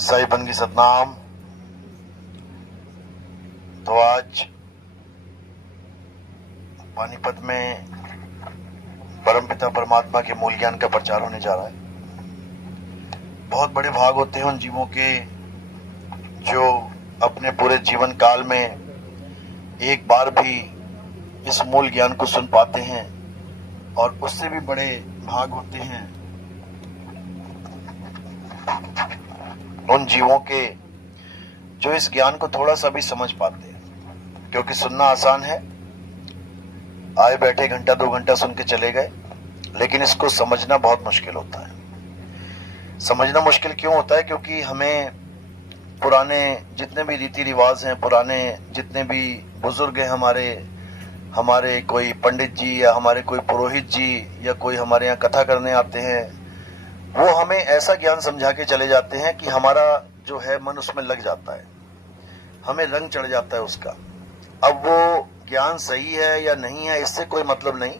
साई बंदगी सतनाम। तो आज पानीपत में परमपिता परमात्मा के मूल ज्ञान का प्रचार होने जा रहा है। बहुत बड़े भाग होते हैं उन जीवों के जो अपने पूरे जीवन काल में एक बार भी इस मूल ज्ञान को सुन पाते हैं, और उससे भी बड़े भाग होते हैं उन जीवों के जो इस ज्ञान को थोड़ा सा भी समझ पाते हैं। क्योंकि सुनना आसान है, आए बैठे घंटा 2 घंटा सुन के चले गए, लेकिन इसको समझना बहुत मुश्किल होता है। समझना मुश्किल क्यों होता है? क्योंकि हमें पुराने जितने भी रीति रिवाज हैं, पुराने जितने भी बुजुर्ग हैं, हमारे कोई पंडित जी या हमारे कोई पुरोहित जी या कोई हमारे यहाँ कथा करने आते हैं, वो हमें ऐसा ज्ञान समझा के चले जाते हैं कि हमारा जो है मन उसमें लग जाता है, हमें रंग चढ़ जाता है उसका। अब वो ज्ञान सही है या नहीं है इससे कोई मतलब नहीं,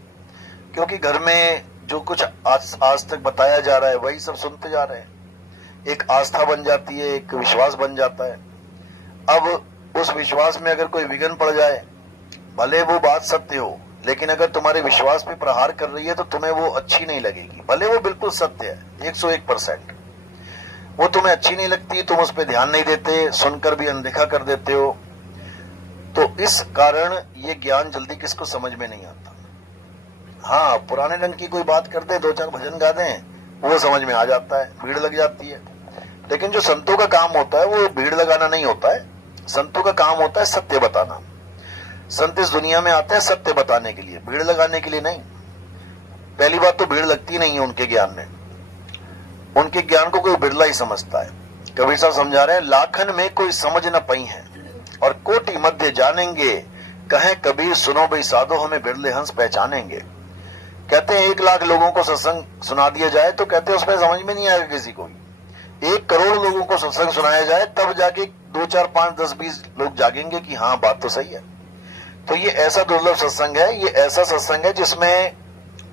क्योंकि घर में जो कुछ आज तक बताया जा रहा है वही सब सुनते जा रहे हैं। एक आस्था बन जाती है, एक विश्वास बन जाता है। अब उस विश्वास में अगर कोई विघ्न पड़ जाए, भले वो बात सत्य हो, लेकिन अगर तुम्हारे विश्वास पे प्रहार कर रही है तो तुम्हें वो अच्छी नहीं लगेगी। भले वो बिल्कुल सत्य है 101%, वो तुम्हें अच्छी नहीं लगती, तुम उस पर ध्यान नहीं देते, सुनकर भी अनदेखा कर देते हो। तो इस कारण ये ज्ञान जल्दी किसको समझ में नहीं आता। हाँ, पुराने ढंग की कोई बात कर दे, 2-4 भजन गा दें, वो समझ में आ जाता है, भीड़ लग जाती है। लेकिन जो संतों का काम होता है वो भीड़ लगाना नहीं होता है। संतों का काम होता है सत्य बताना। संत इस दुनिया में आते हैं सत्य बताने के लिए, भीड़ लगाने के लिए नहीं। पहली बात तो भीड़ लगती नहीं है उनके ज्ञान में, उनके ज्ञान को कोई बिरला ही समझता है। कबीर साहब समझा रहे हैं, लाखन में कोई समझ न पई है और कोटि मध्य जानेंगे, कहें कबीर सुनो भाई साधो हमें बिरले हंस पहचानेंगे। कहते हैं 1 लाख लोगों को सत्संग सुना दिया जाए तो कहते हैं उसमें समझ में नहीं आएगा किसी को। 1 करोड़ लोगों को सत्संग सुनाया जाए तब जाके 2, 4, 5, 10, 20 लोग जागेंगे कि हाँ बात तो सही है। तो ये ऐसा दुर्लभ सत्संग है, ये ऐसा सत्संग है जिसमें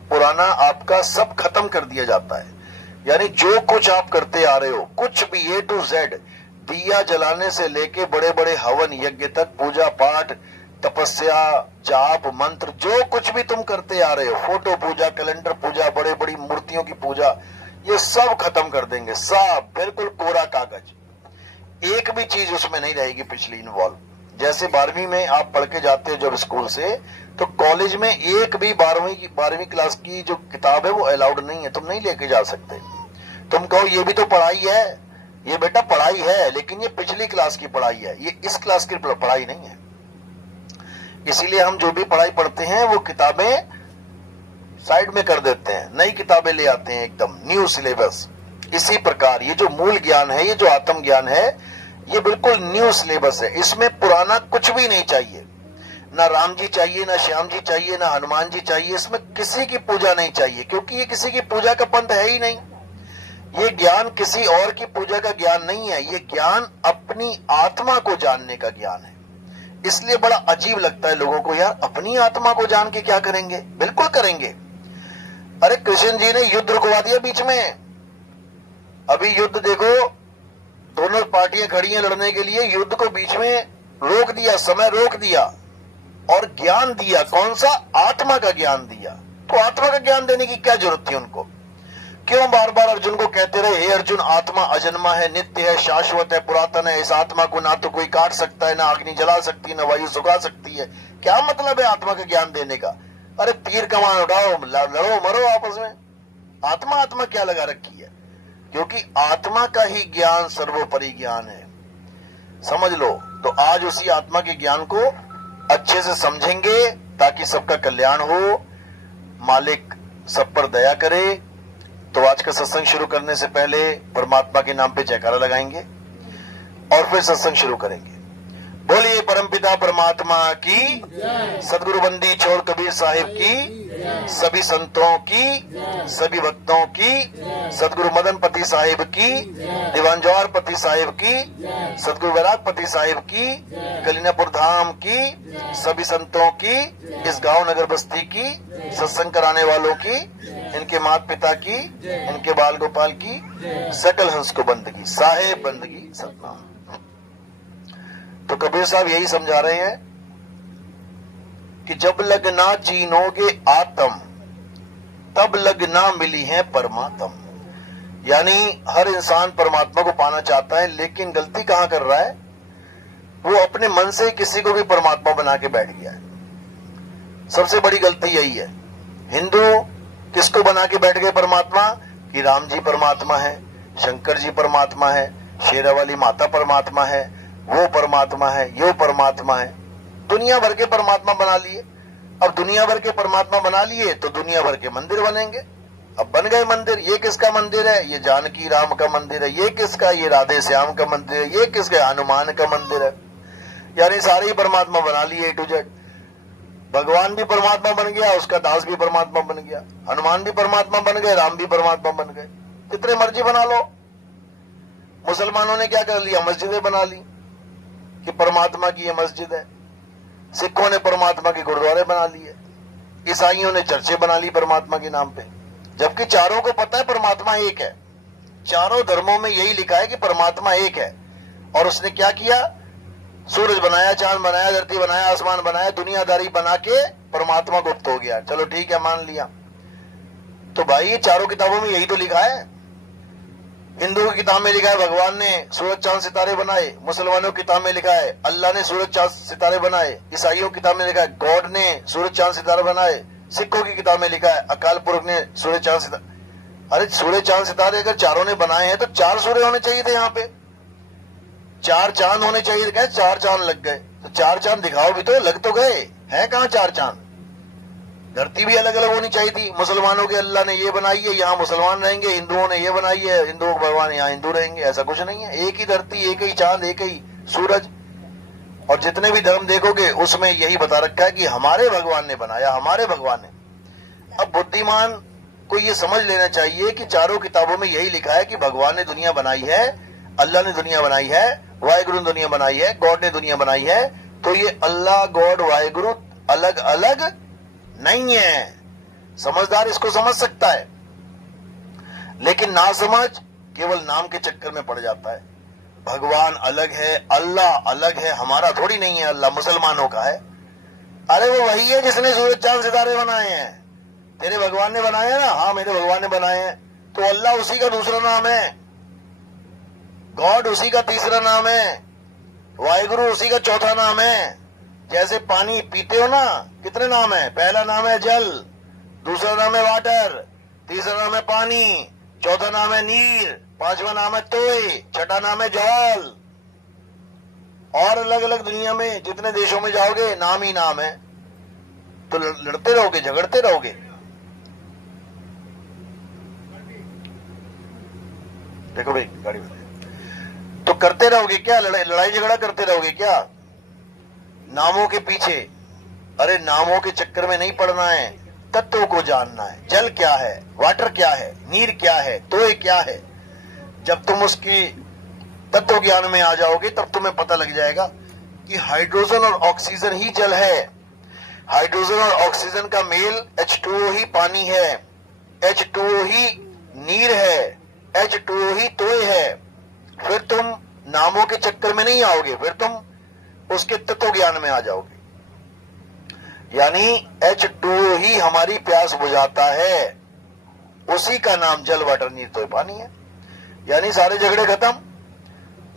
पुराना आपका सब खत्म कर दिया जाता है। यानी जो कुछ आप करते आ रहे हो, कुछ भी A to Z, दिया जलाने से लेके बड़े बड़े हवन यज्ञ तक, पूजा पाठ, तपस्या, जाप, मंत्र, जो कुछ भी तुम करते आ रहे हो, फोटो पूजा, कैलेंडर पूजा, बड़े बड़ी मूर्तियों की पूजा, ये सब खत्म कर देंगे। सब बिल्कुल कोरा कागज, एक भी चीज उसमें नहीं रहेगी पिछली इन्वॉल्व। जैसे 12वीं में आप पढ़ के जाते हो जब स्कूल से, तो कॉलेज में एक भी 12वीं क्लास की जो किताब है वो अलाउड नहीं है, तुम नहीं लेके जा सकते। तुम कहो ये भी तो पढ़ाई है, ये बेटा पढ़ाई है, लेकिन ये पिछली क्लास की पढ़ाई है, ये इस क्लास की पढ़ाई नहीं है। इसीलिए हम जो भी पढ़ाई पढ़ते हैं वो किताबें साइड में कर देते हैं, नई किताबें ले आते हैं, एकदम न्यू सिलेबस। इसी प्रकार ये जो मूल ज्ञान है, ये जो आत्म ज्ञान है, ये बिल्कुल न्यू सिलेबस है। इसमें पुराना कुछ भी नहीं चाहिए, ना राम जी चाहिए, ना श्याम जी चाहिए, ना हनुमान जी चाहिए। इसमें किसी की पूजा नहीं चाहिए, क्योंकि ये किसी की पूजा का पंथ है ही नहीं। ये ज्ञान किसी और की पूजा का ज्ञान नहीं है, ये ज्ञान अपनी आत्मा को जानने का ज्ञान है। इसलिए बड़ा अजीब लगता है लोगों को, यार अपनी आत्मा को जान के क्या करेंगे? बिल्कुल करेंगे। अरे कृष्ण जी ने युद्ध रुकवा दिया बीच में। अभी युद्ध देखो, दोनों पार्टियां खड़ी हैं लड़ने के लिए, युद्ध को बीच में रोक दिया, समय रोक दिया और ज्ञान दिया। कौन सा? आत्मा का ज्ञान दिया। तो आत्मा का ज्ञान देने की क्या जरूरत थी उनको? क्यों बार बार अर्जुन को कहते रहे, हे अर्जुन आत्मा अजन्मा है, नित्य है, शाश्वत है, पुरातन है। इस आत्मा को ना तो कोई काट सकता है, ना अग्नि जला सकती है, ना वायु सुखा सकती है। क्या मतलब है आत्मा का ज्ञान देने का? अरे तीर कमान उठाओ, लड़ो मरो आपस में। आत्मा आत्मा क्या लगा रखी है? क्योंकि आत्मा का ही ज्ञान सर्वोपरि ज्ञान है, समझ लो। तो आज उसी आत्मा के ज्ञान को अच्छे से समझेंगे ताकि सबका कल्याण हो, मालिक सब पर दया करे। तो आज का सत्संग शुरू करने से पहले परमात्मा के नाम पे जयकारा लगाएंगे और फिर सत्संग शुरू करेंगे। बोलिए परमपिता परमात्मा की, सदगुरु बंदी छोड़ कबीर साहिब की, सभी संतों की, सभी भक्तों की, सदगुरु मदन पति साहिब की, दीवान जवाहर पति साहिब की, सदगुरु वैराग पति साहिब की, कलीनापुर धाम की, सभी संतों की, इस गांव नगर बस्ती की, सत्संग कराने वालों की, इनके माता पिता की, इनके बाल गोपाल की, सकल हंस को बंदगी, साहेब बंदगी सतनाम। तो कबीर साहब यही समझा रहे हैं कि जब लगना चीनोगे आत्म, तब लगना मिली है परमात्म। यानी हर इंसान परमात्मा को पाना चाहता है, लेकिन गलती कहां कर रहा है? वो अपने मन से किसी को भी परमात्मा बना के बैठ गया है। सबसे बड़ी गलती यही है। हिंदू किसको बना के बैठ गए परमात्मा? कि राम जी परमात्मा है, शंकर जी परमात्मा है, शेरा वाली माता परमात्मा है, वो परमात्मा है, यो परमात्मा है। दुनिया भर के परमात्मा बना लिए। अब दुनिया भर के परमात्मा बना लिए तो दुनिया भर के मंदिर बनेंगे। अब बन गए मंदिर। ये किसका मंदिर है? ये जानकी राम का मंदिर है। ये किसका? ये राधे श्याम का मंदिर है। ये किसका? हनुमान का मंदिर है। यानी सारे ही परमात्मा बना लिए, A to Z। भगवान भी परमात्मा बन गया, उसका दास भी परमात्मा बन गया, हनुमान भी परमात्मा बन गए, राम भी परमात्मा बन गए। जितने मर्जी बना लो। मुसलमानों ने क्या कर लिया? मस्जिदें बना ली कि परमात्मा की ये मस्जिद है। सिखों ने परमात्मा के गुरुद्वारे बना लिए। ईसाइयों ने चर्चे बना ली परमात्मा के नाम पे। जबकि चारों को पता है परमात्मा एक है। चारों धर्मों में यही लिखा है कि परमात्मा एक है। और उसने क्या किया? सूरज बनाया, चांद बनाया, धरती बनाया, आसमान बनाया, दुनियादारी बना के परमात्मा गुप्त हो गया। चलो ठीक है, मान लिया। तो भाई ये चारों किताबों में यही तो लिखा है। हिंदुओं की किताब में लिखा है भगवान ने सूरज चांद सितारे बनाए, मुसलमानों की किताब में लिखा है अल्लाह ने सूरज चांद सितारे बनाए, ईसाइयों की किताब में लिखा है गॉड ने सूरज चांद सितारे बनाए, सिखों की किताब में लिखा है अकाल पुरख ने सूरज चांद सितारे। अरे सूरज चांद सितारे अगर चारों ने बनाए हैं तो 4 सूर्य होने चाहिए थे। यहाँ पे 4 चांद होने चाहिए थे। क्या 4 चांद लग गए? तो 4 चांद दिखाओ भी तो, लग तो गए। है कहाँ 4 चांद? धरती भी अलग अलग होनी चाहिए थी। मुसलमानों के अल्लाह ने ये बनाई है, यहाँ मुसलमान रहेंगे। हिंदुओं ने ये बनाई है, हिंदुओं के भगवान यहाँ हिंदू रहेंगे। ऐसा कुछ नहीं है। एक ही धरती, एक ही चांद, एक ही सूरज। और जितने भी धर्म देखोगे उसमें यही बता रखा है कि हमारे भगवान ने बनाया, हमारे भगवान ने। अब बुद्धिमान को ये समझ लेना चाहिए कि चारों किताबों में यही लिखा है कि भगवान ने दुनिया बनाई है, अल्लाह ने दुनिया बनाई है, वाहेगुरु ने दुनिया बनाई है, गॉड ने दुनिया बनाई है। तो ये अल्लाह, गॉड, वाहेगुरु अलग अलग नहीं है। समझदार इसको समझ सकता है, लेकिन ना समझ केवल नाम के चक्कर में पड़ जाता है। भगवान अलग है, अल्लाह अलग है। हमारा थोड़ी नहीं है अल्लाह, मुसलमानों का है। अरे वो वही है जिसने सूरज चांद सितारे बनाए हैं। तेरे भगवान ने बनाए हैं ना? हाँ मेरे भगवान ने बनाए हैं। तो अल्लाह उसी का दूसरा नाम है, गॉड उसी का तीसरा नाम है, वाहेगुरु उसी का चौथा नाम है। जैसे पानी पीते हो ना, कितने नाम है? पहला नाम है जल, दूसरा नाम है वाटर, तीसरा नाम है पानी, चौथा नाम है नीर, पांचवा नाम है तोय, छठा नाम है जल। और अलग अलग दुनिया में जितने देशों में जाओगे नाम ही नाम है। तो लड़ते रहोगे, झगड़ते रहोगे। देखो भाई गाड़ी में तो करते रहोगे क्या? लड़ाई झगड़ा करते रहोगे क्या नामों के पीछे? अरे नामों के चक्कर में नहीं पड़ना है, तत्वों को जानना है। जल क्या है, वाटर क्या है, नीर क्या है, तोय क्या है। जब तुम उसकी तत्व ज्ञान में आ जाओगे तब तुम्हें पता लग जाएगा कि हाइड्रोजन और ऑक्सीजन ही जल है। हाइड्रोजन और ऑक्सीजन का मेल H2O ही पानी है, H2O ही नीर है, H2O ही तोय है। फिर तुम नामों के चक्कर में नहीं आओगे, फिर तुम उसके तत्व ज्ञान में आ जाओगे। यानी H2O ही हमारी प्यास बुझाता है, उसी का नाम जल, वाटर, नीर, तोय, पानी है। यानी सारे झगड़े खत्म।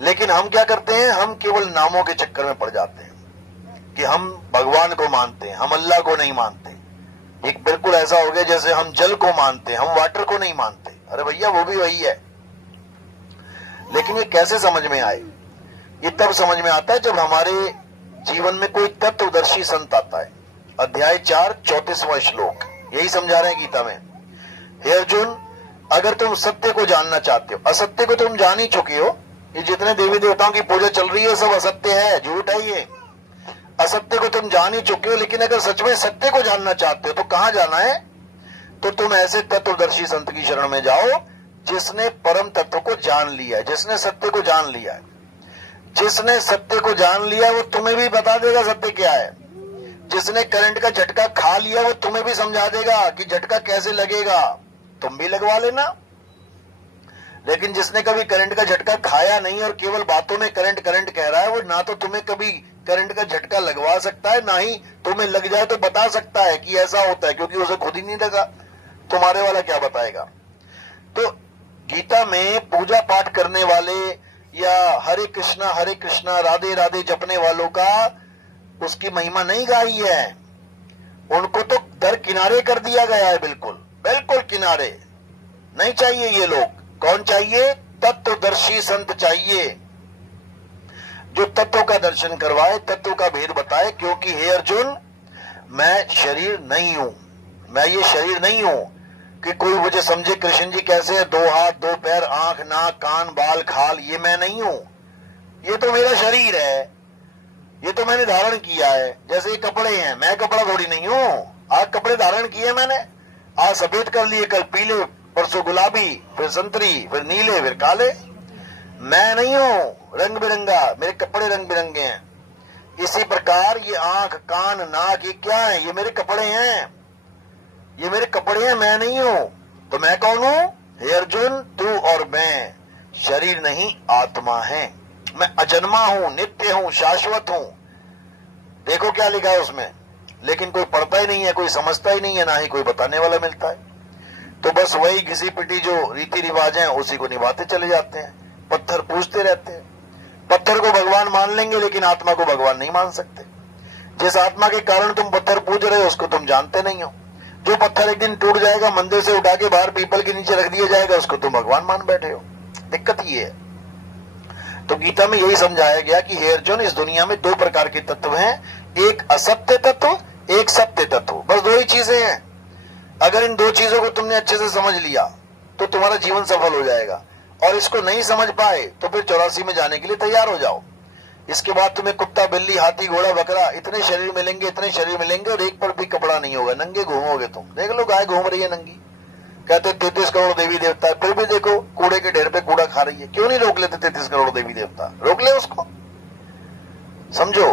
लेकिन हम क्या करते हैं? हम केवल नामों के चक्कर में पड़ जाते हैं कि हम भगवान को मानते हैं, हम अल्लाह को नहीं मानते। एक बिल्कुल ऐसा हो गया जैसे हम जल को मानते हैं, हम वाटर को नहीं मानते। अरे भैया वो भी वही है। लेकिन ये कैसे समझ में आए? ये तब समझ में आता है जब हमारे जीवन में कोई तत्वदर्शी संत आता है। अध्याय 4 34वां श्लोक यही समझा रहे हैं गीता में। हे अर्जुन, अगर तुम सत्य को जानना चाहते हो, असत्य को तुम जान ही चुके हो। ये जितने देवी देवताओं की पूजा चल रही है सब असत्य है, झूठ है। ये असत्य को तुम जान ही चुके हो। लेकिन अगर सच में सत्य को जानना चाहते हो तो कहां जाना है? तो तुम ऐसे तत्वदर्शी संत की शरण में जाओ जिसने परम तत्व को जान लिया है, जिसने सत्य को जान लिया है। जिसने सत्य को जान लिया वो तुम्हें भी बता देगा सत्य क्या है। जिसने करंट का झटका खा लिया वो तुम्हें भी समझा देगा कि झटका कैसे लगेगा। तुम भी लगवा लेना। लेकिन जिसने कभी करंट का झटका खाया नहीं और केवल बातों में करंट करंट कह रहा है, वो ना तो तुम्हें कभी करंट का झटका लगवा सकता है, ना ही तुम्हें लग जाए तो बता सकता है कि ऐसा होता है, क्योंकि उसे खुद ही नहीं लगा, तुम्हारे वाला क्या बताएगा। तो गीता में पूजा पाठ करने वाले या हरे कृष्णा राधे राधे जपने वालों का उसकी महिमा नहीं गाई है, उनको तो दर किनारे कर दिया गया है, बिल्कुल बिल्कुल किनारे। नहीं चाहिए ये लोग। कौन चाहिए? तत्वदर्शी संत चाहिए, जो तत्व का दर्शन करवाए, तत्व का भेद बताए। क्योंकि हे अर्जुन, मैं शरीर नहीं हूं, मैं ये शरीर नहीं हूं कि कोई मुझे समझे कृष्ण जी कैसे है, 2 हाथ 2 पैर, आंख नाक कान बाल खाल, ये मैं नहीं हूं। ये तो मेरा शरीर है, ये तो मैंने धारण किया है। जैसे ये कपड़े हैं, मैं कपड़ा थोड़ी नहीं हूं। आज कपड़े धारण किए मैंने, आज सफेद कर लिए, कल पीले, परसों गुलाबी, फिर संतरी, फिर नीले, फिर काले। मैं नहीं हूं रंग बिरंगा, मेरे कपड़े रंग बिरंगे हैं। इसी प्रकार ये आंख कान नाक ये क्या है? ये मेरे कपड़े हैं, ये मेरे कपड़े हैं, मैं नहीं हूं। तो मैं कौन हूं? हे अर्जुन, तू और मैं शरीर नहीं आत्मा है। मैं अजन्मा हूं, नित्य हूं, शाश्वत हूं। देखो क्या लिखा है उसमें। लेकिन कोई पढ़ता ही नहीं है, कोई समझता ही नहीं है, ना ही कोई बताने वाला मिलता है। तो बस वही घिसी पिटी जो रीति रिवाज हैं उसी को निभाते चले जाते हैं, पत्थर पूजते रहते हैं। पत्थर को भगवान मान लेंगे, लेकिन आत्मा को भगवान नहीं मान सकते। जिस आत्मा के कारण तुम पत्थर पूज रहे हो उसको तुम जानते नहीं हो। जो पत्थर एक दिन टूट जाएगा, मंदिर से उठा के बाहर पीपल के नीचे रख दिया जाएगा, उसको तुम भगवान मान बैठे हो। दिक्कत ये है। तो गीता में यही समझाया गया कि हे अर्जुन, इस दुनिया में 2 प्रकार के तत्व हैं, एक असत्य तत्व, एक सत्य तत्व। बस 2 ही चीजें हैं। अगर इन 2 चीजों को तुमने अच्छे से समझ लिया तो तुम्हारा जीवन सफल हो जाएगा। और इसको नहीं समझ पाए तो फिर 84 में जाने के लिए तैयार हो जाओ। इसके बाद तुम्हें कुत्ता बिल्ली हाथी घोड़ा बकरा इतने शरीर मिलेंगे, इतने शरीर मिलेंगे, और एक पर भी कपड़ा नहीं होगा, नंगे घूमोगे तुम। देख लो गाय घूम रही है नंगी, कहते 33 करोड़ देवी देवता है, फिर भी देखो कूड़े के ढेर पे कूड़ा खा रही है। क्यों नहीं रोक लेते 33 करोड़ देवी देवता? रोक ले उसको। समझो,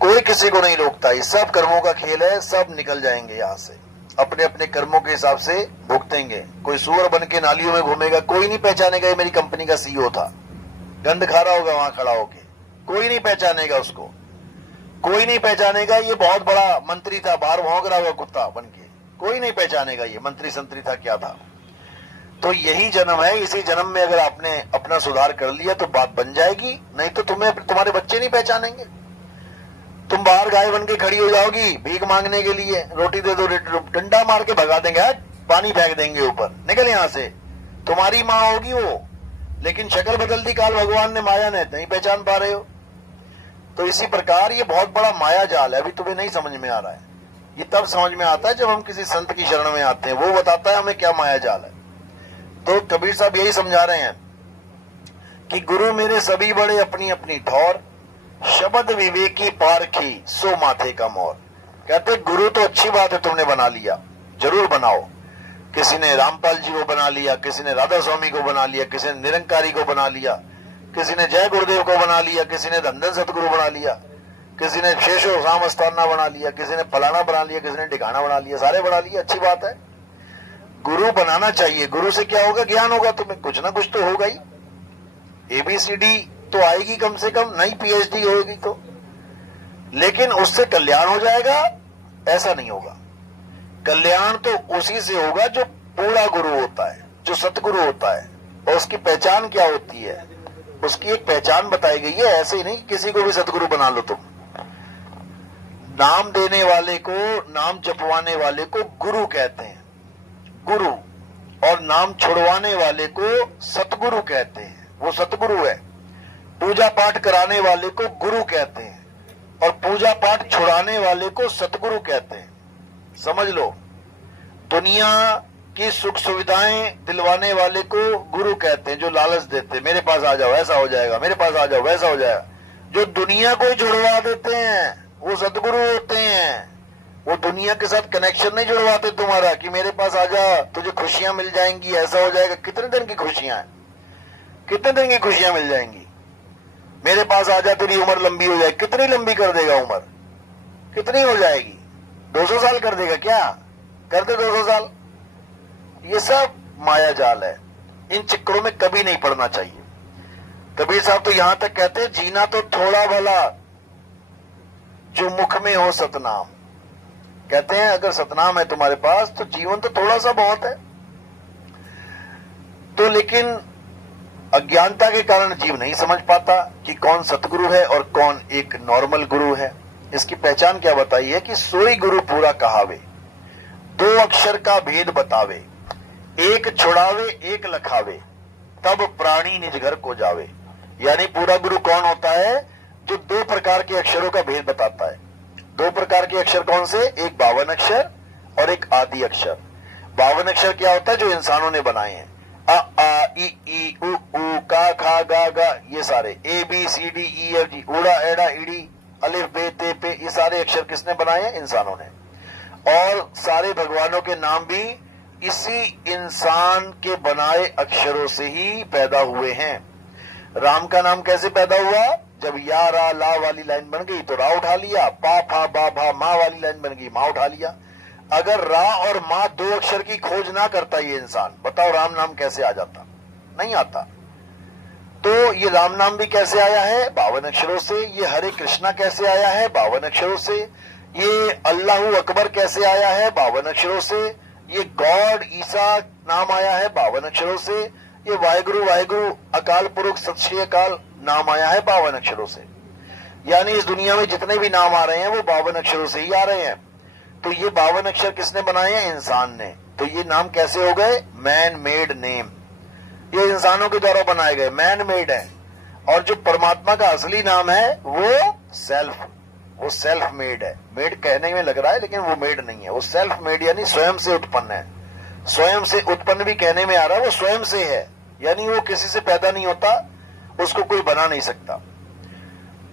कोई किसी को नहीं रोकता। ये सब कर्मों का खेल है, सब निकल जाएंगे यहाँ से, अपने अपने कर्मों के हिसाब से भुगतेंगे। कोई सुअर बन के नालियों में घूमेगा, कोई नहीं पहचानेगा ये मेरी कंपनी का सीईओ था। गंद खा रहा होगा वहां खड़ा होके, कोई नहीं पहचानेगा उसको, कोई नहीं पहचानेगा ये बहुत बड़ा मंत्री था, बाहर भौंक रहा होगा कुत्ता बन के, कोई नहीं पहचानेगा ये मंत्री संतरी था क्या था। तो यही जन्म है। इसी जन्म में अगर आपने अपना सुधार कर लिया तो बात बन जाएगी, नहीं तो तुम्हें तुम्हारे बच्चे नहीं पहचानेंगे। तुम बाहर गाय बन के खड़ी हो जाओगी भीख मांगने के लिए, रोटी दे दो, डंडा मार के भगा देंगे, पानी फेंक देंगे ऊपर, निकल यहां से। तुम्हारी माँ होगी वो, लेकिन शक्ल बदल दी काल भगवान ने, माया ने, नहीं पहचान पा रहे हो। तो इसी प्रकार ये बहुत बड़ा माया जाल है, अभी तुम्हें नहीं समझ में आ रहा है। ये तब समझ में आता है जब हम किसी संत की शरण में आते हैं, वो बताता है हमें क्या माया जाल है। तो कबीर साहब यही समझा रहे हैं कि गुरु मेरे सभी बड़े अपनी अपनी ठौर, शब्द विवेकी पारखी सो माथे का मोर। कहते गुरु तो अच्छी बात है, तुमने बना लिया, जरूर बनाओ। किसी ने रामपाल जी को बना लिया, किसी ने राधा स्वामी को बना लिया, किसी ने निरंकारी को बना लिया, किसी ने जय गुरुदेव को बना लिया, किसी ने धंधन सतगुरु बना लिया, किसी ने शेषो राम अस्ताना बना लिया, किसी ने फलाना बना लिया, किसी ने ठिकाना बना लिया, सारे बना लिया, अच्छी बात है। गुरु बनाना चाहिए। गुरु से क्या होगा? ज्ञान होगा, तुम्हें कुछ ना कुछ तो होगा ही, ABCD तो आएगी कम से कम, नई PhD होगी तो। लेकिन उससे कल्याण हो जाएगा ऐसा नहीं होगा। कल्याण तो उसी से होगा जो पूरा गुरु होता है, जो सतगुरु होता है। और उसकी पहचान क्या होती है? उसकी एक पहचान बताई गई है। ऐसे ही नहीं किसी को भी सतगुरु बना लो तुम। नाम देने वाले को, नाम जपवाने वाले को गुरु कहते हैं, गुरु। और नाम छुड़वाने वाले को सतगुरु कहते हैं, वो सतगुरु है। पूजा पाठ कराने वाले को गुरु कहते हैं, और पूजा पाठ छुड़ाने वाले को सतगुरु कहते हैं। समझ लो, दुनिया की सुख सुविधाएं दिलवाने वाले को गुरु कहते हैं, जो लालच देते हैं, मेरे पास आ जाओ ऐसा हो जाएगा, मेरे पास आ जाओ वैसा हो जाएगा। जो दुनिया को ही जुड़वा देते हैं वो सतगुरु होते हैं। वो दुनिया के साथ कनेक्शन नहीं जुड़वाते तुम्हारा कि मेरे पास आ जा, तुझे खुशियां मिल जाएंगी, ऐसा हो जाएगा। कितने दिन की खुशियां हैं? कितने दिन की खुशियां मिल जाएंगी? मेरे पास आ जा, तेरी उम्र लंबी हो जाएगी। कितनी लंबी कर देगा उम्र? कितनी हो जाएगी? 200 साल कर देगा क्या? कर दे 200 साल। ये सब माया जाल है, इन चक्करों में कभी नहीं पड़ना चाहिए। कबीर साहब तो यहां तक कहते हैं, जीना तो थोड़ा भला जो मुख में हो सतनाम। कहते हैं अगर सतनाम है तुम्हारे पास तो जीवन तो थोड़ा सा बहुत है। तो लेकिन अज्ञानता के कारण जीव नहीं समझ पाता कि कौन सतगुरु है और कौन एक नॉर्मल गुरु है। इसकी पहचान क्या बताई है कि सोई गुरु पूरा कहावे, दो अक्षर का भेद बतावे, एक छुड़ावे एक लखावे, तब प्राणी निज घर को जावे। यानी पूरा गुरु कौन होता है? जो दो प्रकार के अक्षरों का भेद बताता है। दो प्रकार के अक्षर कौन से? एक 52 अक्षर और एक आदि अक्षर। 52 अक्षर क्या होता है? जो इंसानों ने बनाए हैं, अ आ इ ई उ ऊ का खा गा गा, ये सारे A B C D E F G, उड़ा एड़ा इड़ी अलिफ बे ते पे, ये सारे अक्षर किसने बनाए हैं? इंसानों ने। और सारे भगवानों के नाम भी इसी इंसान के बनाए अक्षरों से ही पैदा हुए हैं। राम का नाम कैसे पैदा हुआ? जब या रा ला वाली लाइन बन गई तो रा उठा लिया, पा फा बा भा मा वाली लाइन बन गई, मा उठा लिया। अगर रा और मा दो अक्षर की खोज ना करता ये इंसान, बताओ राम नाम कैसे आ जाता? नहीं आता। तो ये राम नाम भी कैसे आया है? 52 अक्षरों से। ये हरे कृष्णा कैसे आया है? 52 अक्षरों से। ये अल्लाहू अकबर कैसे आया है? 52 अक्षरों से। ये गॉड ईसा नाम आया है 52 अक्षरों से। ये वाहेगुरु वाहेगुरु अकाल पुरुष सत श्री अकाल नाम आया है 52 अक्षरों से। यानी इस दुनिया में जितने भी नाम आ रहे हैं वो 52 अक्षरों से ही आ रहे हैं। तो ये 52 अक्षर किसने बनाए हैं? इंसान ने। तो ये नाम कैसे हो गए? Man made name. ये इंसानों के द्वारा बनाए गए, मैन मेड है। और जो परमात्मा का असली नाम है वो सेल्फ, वो सेल्फ मेड है। मेड कहने में लग रहा है लेकिन वो मेड नहीं है, वो सेल्फ मेड यानी स्वयं से उत्पन्न है। स्वयं से उत्पन्न भी कहने में आ रहा है, वो स्वयं से है, यानी वो किसी से पैदा नहीं होता, उसको कोई बना नहीं सकता।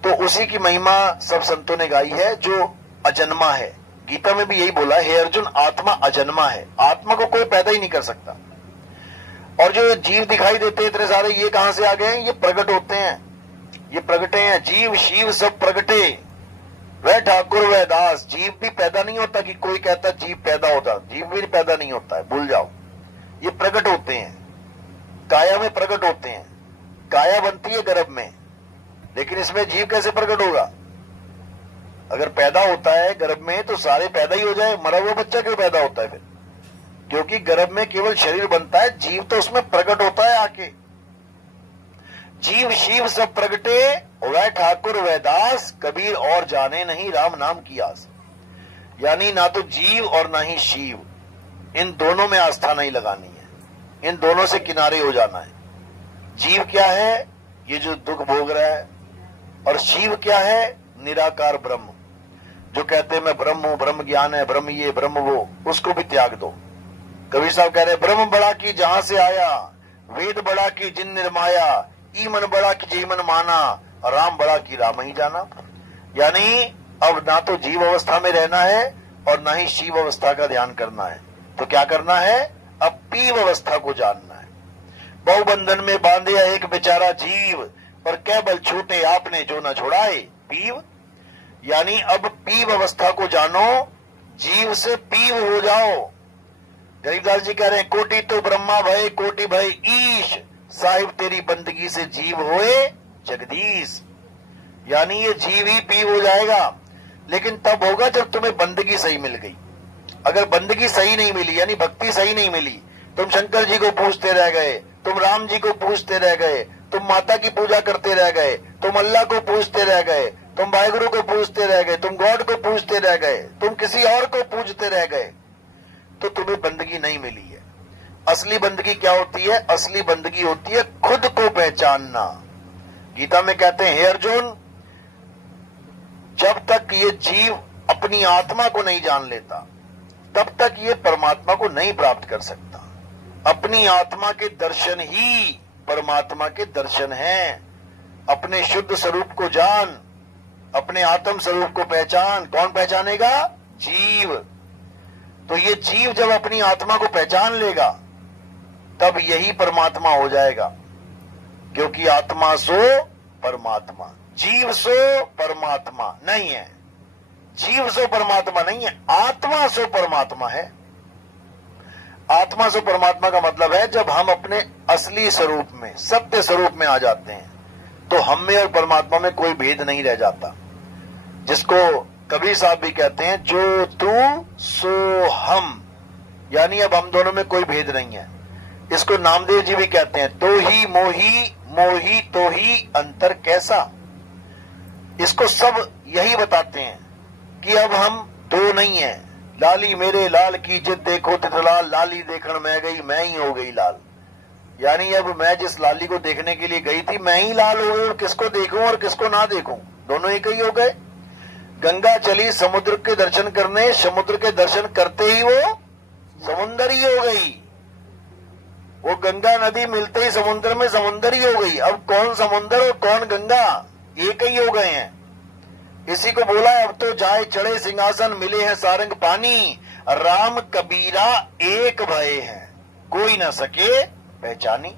तो उसी की महिमा सब संतों ने गाई है जो अजन्मा है। गीता में भी यही बोला है, हे अर्जुन आत्मा अजन्मा है, आत्मा को कोई पैदा ही नहीं कर सकता। और जो जीव दिखाई देते हैं इतने सारे, ये कहां से आ गए हैं? ये प्रकट होते हैं, ये प्रगटे हैं। जीव शिव सब प्रगटे, वह ठाकुर वह दास। जीव भी पैदा नहीं होता कि कोई कहता जीव पैदा होता, जीव भी पैदा नहीं होता है, भूल जाओ। ये प्रकट होते हैं, काया में प्रकट होते हैं। काया बनती है गर्भ में, लेकिन इसमें जीव कैसे प्रकट होगा? अगर पैदा होता है गर्भ में तो सारे पैदा ही हो जाए, मरा हुआ बच्चा क्यों पैदा होता है फिर? क्योंकि गर्भ में केवल शरीर बनता है, जीव तो उसमें प्रकट होता है आके। जीव शिव सब प्रगटे, वह ठाकुर वह दास, कबीर और जाने नहीं राम नाम की आस। यानी ना तो जीव और ना ही शिव, इन दोनों में आस्था नहीं लगानी है, इन दोनों से किनारे हो जाना है। जीव क्या है? ये जो दुख भोग रहा है। और शिव क्या है? निराकार ब्रह्म, जो कहते हैं मैं ब्रह्म हूं, ब्रह्म ज्ञान है, ब्रह्म ये ब्रह्म वो, उसको भी त्याग दो। कबीर साहब कह रहे ब्रह्म बड़ा की जहां से आया, वेद बड़ा की जिन निर्माया, ई मन बड़ा की जय मन माना, राम बड़ा की राम ही जाना। यानी अब ना तो जीव अवस्था में रहना है और ना ही शिव अवस्था का ध्यान करना है। तो क्या करना है? अब पीव अवस्था को जानना है। बहुबंधन में बांधे एक बेचारा जीव, पर कै बल छूटे आपने जो न छोड़ाए पीव। यानी अब पीव अवस्था को जानो, जीव से पीव हो जाओ। गरीबदास जी कह रहे हैं कोटि तो ब्रह्मा भय कोटि भय ईश, साहिब तेरी बंदगी से जीव होए जगदीश। यानी ये जीव ही पीव हो जाएगा, लेकिन तब होगा जब तुम्हें बंदगी सही मिल गई। अगर बंदगी सही नहीं मिली, यानी भक्ति सही नहीं मिली, तुम शंकर जी को पूछते रह गए, तुम राम जी को पूछते रह गए, तुम माता की पूजा करते रह गए, तुम अल्लाह को पूछते रह गए, तुम वाहेगुरु को पूछते रह गए, तुम गॉड को पूछते रह गए, तुम किसी और को पूछते रह गए, तो तुम्हें बंदगी नहीं मिली है। असली बंदगी क्या होती है? असली बंदगी होती है खुद को पहचानना। गीता में कहते हैं हे अर्जुन, जब तक ये जीव अपनी आत्मा को नहीं जान लेता तब तक ये परमात्मा को नहीं प्राप्त कर सकता। अपनी आत्मा के दर्शन ही परमात्मा के दर्शन हैं। अपने शुद्ध स्वरूप को जान, अपने आत्म स्वरूप को पहचान। कौन पहचानेगा? जीव। तो ये जीव जब अपनी आत्मा को पहचान लेगा तब यही परमात्मा हो जाएगा, क्योंकि आत्मा सो परमात्मा, जीव सो परमात्मा नहीं है। जीव सो परमात्मा नहीं है, आत्मा सो परमात्मा है। आत्मा से परमात्मा का मतलब है जब हम अपने असली स्वरूप में, सत्य स्वरूप में आ जाते हैं तो हम में और परमात्मा में कोई भेद नहीं रह जाता। जिसको कबीर साहब भी कहते हैं, जो तू सो हम, यानी अब हम दोनों में कोई भेद नहीं है। इसको नामदेव जी भी कहते हैं, तो ही मोही, मोही तो ही अंतर कैसा। इसको सब यही बताते हैं कि अब हम दो नहीं है। लाली मेरे लाल की जिद देखो तितलाल, लाली देखण मैं गई मैं ही हो गई लाल। यानी अब मैं जिस लाली को देखने के लिए गई थी मैं ही लाल हो गई, और किसको देखूं और किसको ना देखूं, दोनों एक ही हो गए। गंगा चली समुद्र के दर्शन करने, समुद्र के दर्शन करते ही वो समुंदर ही हो गई। वो गंगा नदी मिलते ही समुद्र में समुंदर ही हो गई। अब कौन समुद्र और कौन गंगा, एक ही हो गए हैं। इसी को बोला, अब तो जाए चढ़े सिंहासन, मिले हैं सारंग पानी, राम कबीरा एक भये हैं, कोई ना सके पहचानी।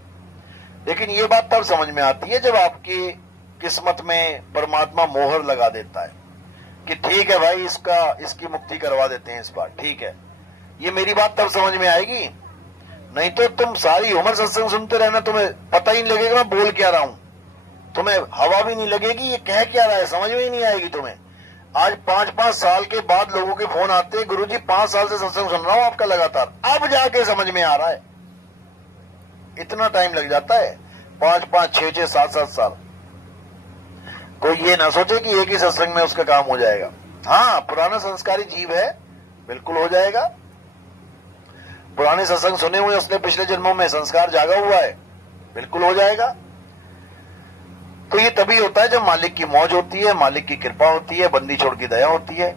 लेकिन ये बात तब समझ में आती है जब आपकी किस्मत में परमात्मा मोहर लगा देता है कि ठीक है भाई, इसकी मुक्ति करवा देते हैं इस बार, ठीक है। ये मेरी बात तब समझ में आएगी, नहीं तो तुम सारी उम्र सत्संग सुनते रहना, तुम्हें पता ही नहीं लगेगा मैं बोल क्या रहा हूं, तुम्हें हवा भी नहीं लगेगी ये कह क्या रहा है, समझ में ही नहीं आएगी तुम्हें। आज 5-5 साल के बाद लोगों के फोन आते हैं, गुरुजी 5 साल से सत्संग सुन रहा हूं आपका लगातार, अब जाके समझ में आ रहा है। इतना टाइम लग जाता है, 5-5, 6-6, 7-7 साल। कोई ये ना सोचे कि एक ही सत्संग में उसका काम हो जाएगा। हाँ, पुराना संस्कारी जीव है, बिल्कुल हो जाएगा। पुराने सत्संग सुने हुए उसने पिछले जन्मों में संस्कार जागा हुआ है, बिल्कुल हो जाएगा। तो ये तभी होता है जब मालिक की मौज होती है, मालिक की कृपा होती है, बंदी छोड़ की दया होती है।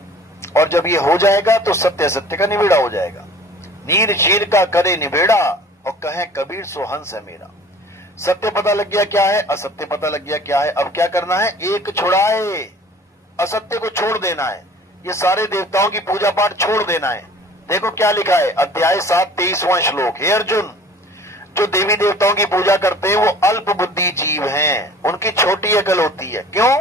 और जब ये हो जाएगा तो सत्य सत्य का निबेड़ा हो जाएगा। नीर चीर का करे निबेड़ा, और कहे कबीर सो हंस है मेरा। सत्य पता लग गया क्या है, असत्य पता लग गया क्या है। अब क्या करना है, एक छुड़ाए, असत्य को छोड़ देना है। ये सारे देवताओं की पूजा पाठ छोड़ देना है। देखो क्या लिखा है, अध्याय 7 23वां श्लोक। हे अर्जुन, जो देवी देवताओं की पूजा करते हैं वो अल्प बुद्धि जीव हैं, उनकी छोटी अकल होती है। क्यों?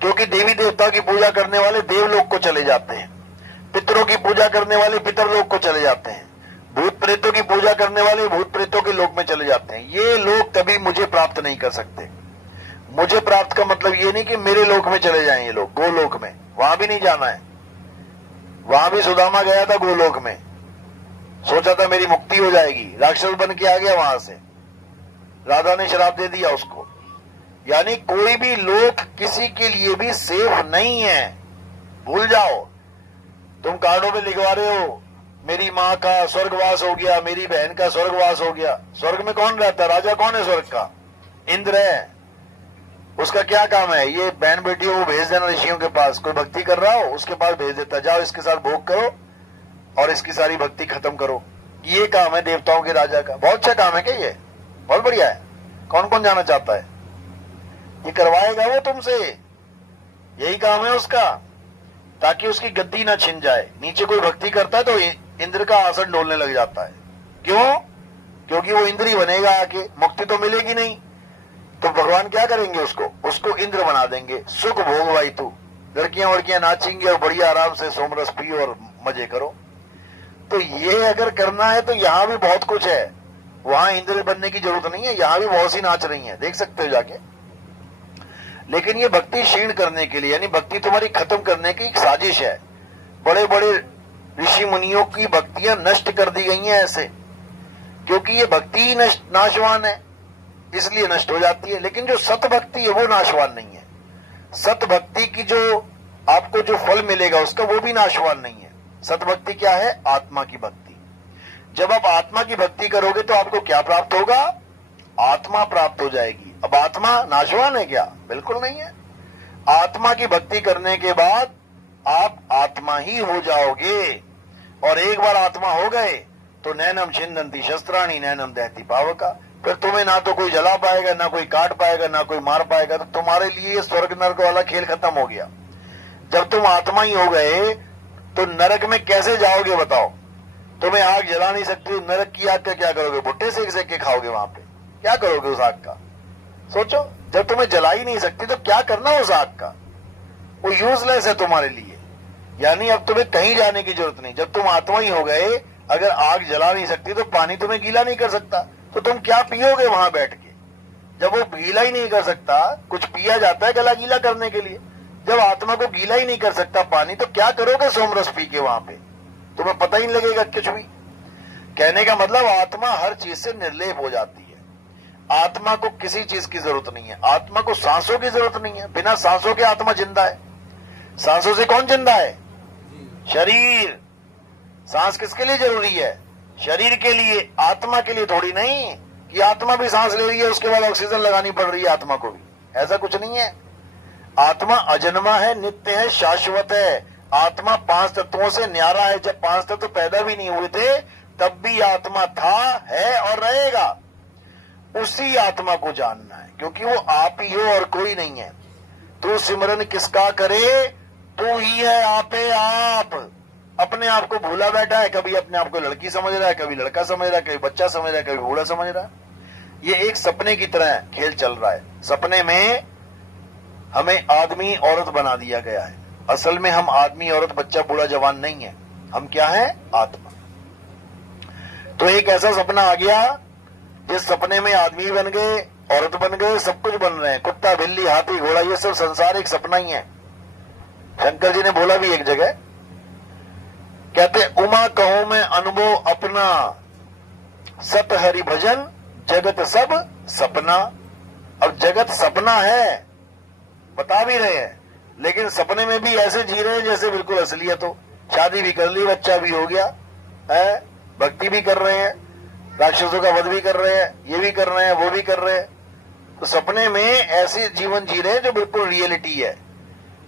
क्योंकि देवी देवताओं की पूजा करने वाले देवलोक को चले जाते हैं, पितरों की पूजा करने वाले पितरलोक को चले जाते हैं, भूत प्रेतों की पूजा करने वाले भूत प्रेतों के लोक में चले जाते हैं। ये लोग कभी मुझे प्राप्त नहीं कर सकते। मुझे प्राप्त का मतलब ये नहीं कि मेरे लोक में चले जाएं ये लोग, गोलोक में, वहां भी नहीं जाना है। वहां भी सुदामा गया था गोलोक में, सोचा था मेरी मुक्ति हो जाएगी, राक्षस बन के आ गया वहां से, राधा ने शराब दे दिया उसको। यानी कोई भी लोक किसी के लिए भी सेफ नहीं है, भूल जाओ। तुम कार्डों में लिखवा रहे हो मेरी माँ का स्वर्गवास हो गया, मेरी बहन का स्वर्गवास हो गया। स्वर्ग में कौन रहता है? राजा कौन है स्वर्ग का? इंद्र है। उसका क्या काम है? ये बहन बेटियों को भेज देना ऋषियों के पास, कोई भक्ति कर रहा हो उसके पास भेज देता, जाओ इसके साथ भोग करो और इसकी सारी भक्ति खत्म करो। ये काम है देवताओं के राजा का। बहुत अच्छा काम है क्या ये? बहुत बढ़िया है। कौन कौन जाना चाहता है? ये करवाएगा वो तुमसे, यही काम है उसका, ताकि उसकी गद्दी ना छिन जाए। नीचे कोई भक्ति करता है तो इंद्र का आसन डोलने लग जाता है। क्यों? क्योंकि वो इंद्र ही बनेगा आके, मुक्ति तो मिलेगी नहीं। तो भगवान क्या करेंगे? उसको इंद्र बना देंगे। सुख भोग भाई तू, लड़कियां वड़कियां नाचेंगे और बढ़िया आराम से सोमरस पियो और मजे करो। तो ये अगर करना है तो यहाँ भी बहुत कुछ है, वहां इंद्र बनने की जरूरत नहीं है, यहाँ भी बहुत सी नाच रही है, देख सकते हो जाके। लेकिन ये भक्ति क्षीण करने के लिए, यानी भक्ति तुम्हारी खत्म करने की एक साजिश है। बड़े बड़े ऋषि मुनियों की भक्तियां नष्ट कर दी गई हैं ऐसे, क्योंकि ये भक्ति ही नाशवान है, इसलिए नष्ट हो जाती है। लेकिन जो सत भक्ति है वो नाशवान नहीं है। सत भक्ति की जो आपको जो फल मिलेगा उसका, वो भी नाशवान नहीं है। सत भक्ति क्या है? आत्मा की भक्ति। जब आप आत्मा की भक्ति करोगे तो आपको क्या प्राप्त होगा? आत्मा प्राप्त हो जाएगी। अब आत्मा नाशवान है क्या? बिल्कुल नहीं है। आत्मा की भक्ति करने के बाद आप आत्मा ही हो जाओगे, और एक बार आत्मा हो गए तो नैनम छिन्दन्ति शस्त्राणि नैनम दहति पावका। फिर तुम्हें ना तो कोई जला पाएगा, ना कोई काट पाएगा, ना कोई मार पाएगा। तो तुम्हारे लिए स्वर्ग नरक वाला खेल खत्म हो गया। जब तुम आत्मा ही हो गए तो नरक में कैसे जाओगे बताओ? तुम्हें आग जला नहीं सकती, नरक की आग का क्या करोगे? भुट्टे सेक सेक के खाओगे वहां पे, क्या करोगे उस आग का? सोचो, जब तुम्हें जला ही नहीं सकती तो क्या करना उस आग का? वो यूजलेस है तुम्हारे लिए। यानी अब तुम्हें कहीं जाने की जरूरत नहीं। जब तुम आत्मा ही हो गए, अगर आग जला नहीं सकती तो पानी तुम्हें गीला नहीं कर सकता, तो तुम क्या पियोगे वहां बैठ के? जब वो गीला ही नहीं कर सकता, कुछ पिया जाता है गला गीला करने के लिए, जब आत्मा को गीला ही नहीं कर सकता पानी, तो क्या करोगे सोमरस पी के वहां पे? तुम्हें पता ही नहीं लगेगा कुछ भी। कहने का मतलब आत्मा हर चीज से निर्लेप हो जाती है। आत्मा को किसी चीज की जरूरत नहीं है, आत्मा को सांसों की जरूरत नहीं है। बिना सांसों के आत्मा जिंदा है। सांसों से कौन जिंदा है? शरीर। सांस किसके लिए जरूरी है? शरीर के लिए, आत्मा के लिए थोड़ी नहीं कि आत्मा भी सांस ले रही है उसके बाद ऑक्सीजन लगानी पड़ रही है आत्मा को भी, ऐसा कुछ नहीं है। आत्मा अजन्मा है, नित्य है, शाश्वत है। आत्मा 5 तत्वों से न्यारा है। जब 5 तत्व पैदा भी नहीं हुए थे तब भी आत्मा था, है और रहेगा। उसी आत्मा को जानना है, क्योंकि वो आप ही हो और कोई नहीं है। तू सिमरन किसका करे? तू ही है, आपे आप। अपने आप को भूला बैठा है, कभी अपने आप को लड़की समझ रहा है, कभी लड़का समझ रहा है, कभी बच्चा समझ रहा है, कभी बूढ़ा समझ रहा है। ये एक सपने की तरह खेल चल रहा है। सपने में हमें आदमी औरत बना दिया गया है। असल में हम आदमी औरत बच्चा बूढ़ा जवान नहीं है, हम क्या है? आत्मा। तो एक ऐसा सपना आ गया जिस सपने में आदमी बन गए, औरत बन गए, सब कुछ बन रहे हैं, कुत्ता बिल्ली हाथी घोड़ा, ये सब संसार एक सपना ही है। शंकर जी ने बोला भी एक जगह, कहते उमा कहो मैं अनुभव अपना, सत हरि भजन जगत सब सपना। अब जगत सपना है, बता भी रहे हैं, लेकिन सपने में भी ऐसे जी रहे हैं जैसे बिल्कुल असलियत हो। शादी भी कर ली, बच्चा भी हो गया है, भक्ति भी कर रहे हैं, राक्षसों का वध भी कर रहे हैं, ये भी कर रहे हैं, वो भी कर रहे हैं। तो सपने में ऐसे जीवन जी रहे हैं जो बिल्कुल रियलिटी है,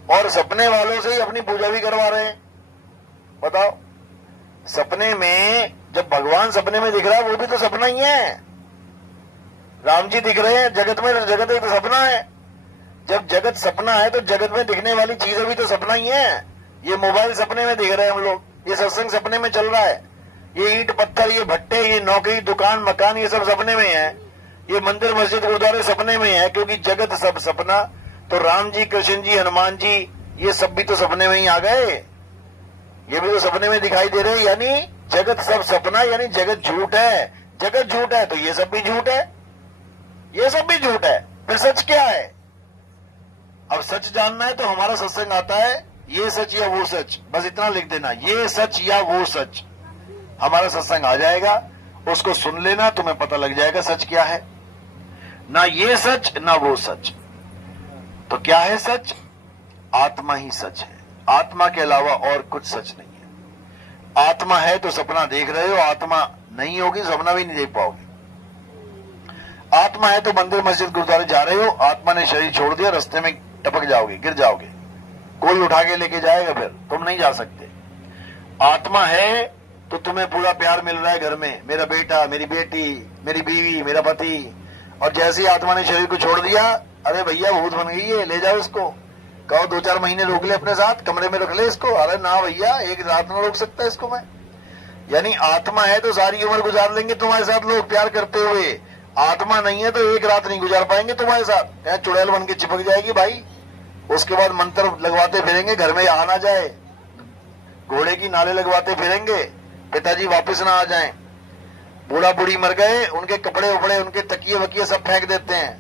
और सपने वालों से ही अपनी पूजा भी करवा रहे हैं। बताओ, सपने में जब भगवान सपने में दिख रहा है वो भी तो सपना ही है। राम जी दिख रहे हैं जगत में, जगत एक तो सपना है। जब जगत सपना है तो जगत में दिखने वाली चीजें भी तो सपना ही है। ये मोबाइल सपने में दिख रहे हैं हम लोग, ये सत्संग सपने में चल रहा है, ये ईंट पत्थर, ये भट्टे, ये नौकरी दुकान मकान, ये सब सपने में है। ये मंदिर मस्जिद गुरुद्वारे सपने में है, क्योंकि जगत सब सपना। तो राम जी, कृष्ण जी, हनुमान जी, ये सब भी तो सपने में ही आ गए, ये भी तो सपने में दिखाई दे रहे। यानी जगत सब सपना, यानी जगत झूठ है। जगत झूठ है तो ये सब भी झूठ है, ये सब भी झूठ है। फिर सच क्या है? अब सच जानना है तो हमारा सत्संग आता है, ये सच या वो सच, बस इतना लिख देना, ये सच या वो सच। हमारा सत्संग आ जाएगा, उसको सुन लेना, तुम्हें पता लग जाएगा सच क्या है। ना ये सच ना वो सच। तो क्या है सच? आत्मा ही सच है। आत्मा के अलावा और कुछ सच नहीं है। आत्मा है तो सपना देख रहे हो, आत्मा नहीं होगी सपना भी नहीं देख पाओगे। आत्मा है तो मंदिर मस्जिद गुरुद्वारे जा रहे हो, आत्मा ने शरीर छोड़ दिया, रास्ते में टपक जाओगे, गिर जाओगे, कोई उठा के लेके जाएगा, फिर तुम नहीं जा सकते। आत्मा है तो तुम्हें पूरा प्यार मिल रहा है घर में, मेरा बेटा, मेरी बेटी, मेरी बीवी, मेरा पति। और जैसे ही आत्मा ने शरीर को छोड़ दिया, अरे भैया भूत बन गई है, ले जाओ इसको, कहो 2-4 महीने रोक ले अपने साथ, कमरे में रख ले इसको। अरे ना भैया, एक रात में रोक सकता है इसको मैं। यानी आत्मा है तो सारी उम्र गुजार लेंगे तुम्हारे साथ लोग प्यार करते हुए। आत्मा नहीं है तो एक रात नहीं गुजार पाएंगे तुम्हारे साथ, यहाँ चुड़ैल बन के चिपक जाएगी भाई। उसके बाद मंत्र लगवाते फिरेंगे, घर में आ ना जाए, घोड़े की नाले लगवाते फिरेंगे, पिताजी वापस ना आ जाएं। बूढ़ा बूढ़ी मर गए, उनके कपड़े उपड़े, उनके तकिए वकिए सब फेंक देते हैं,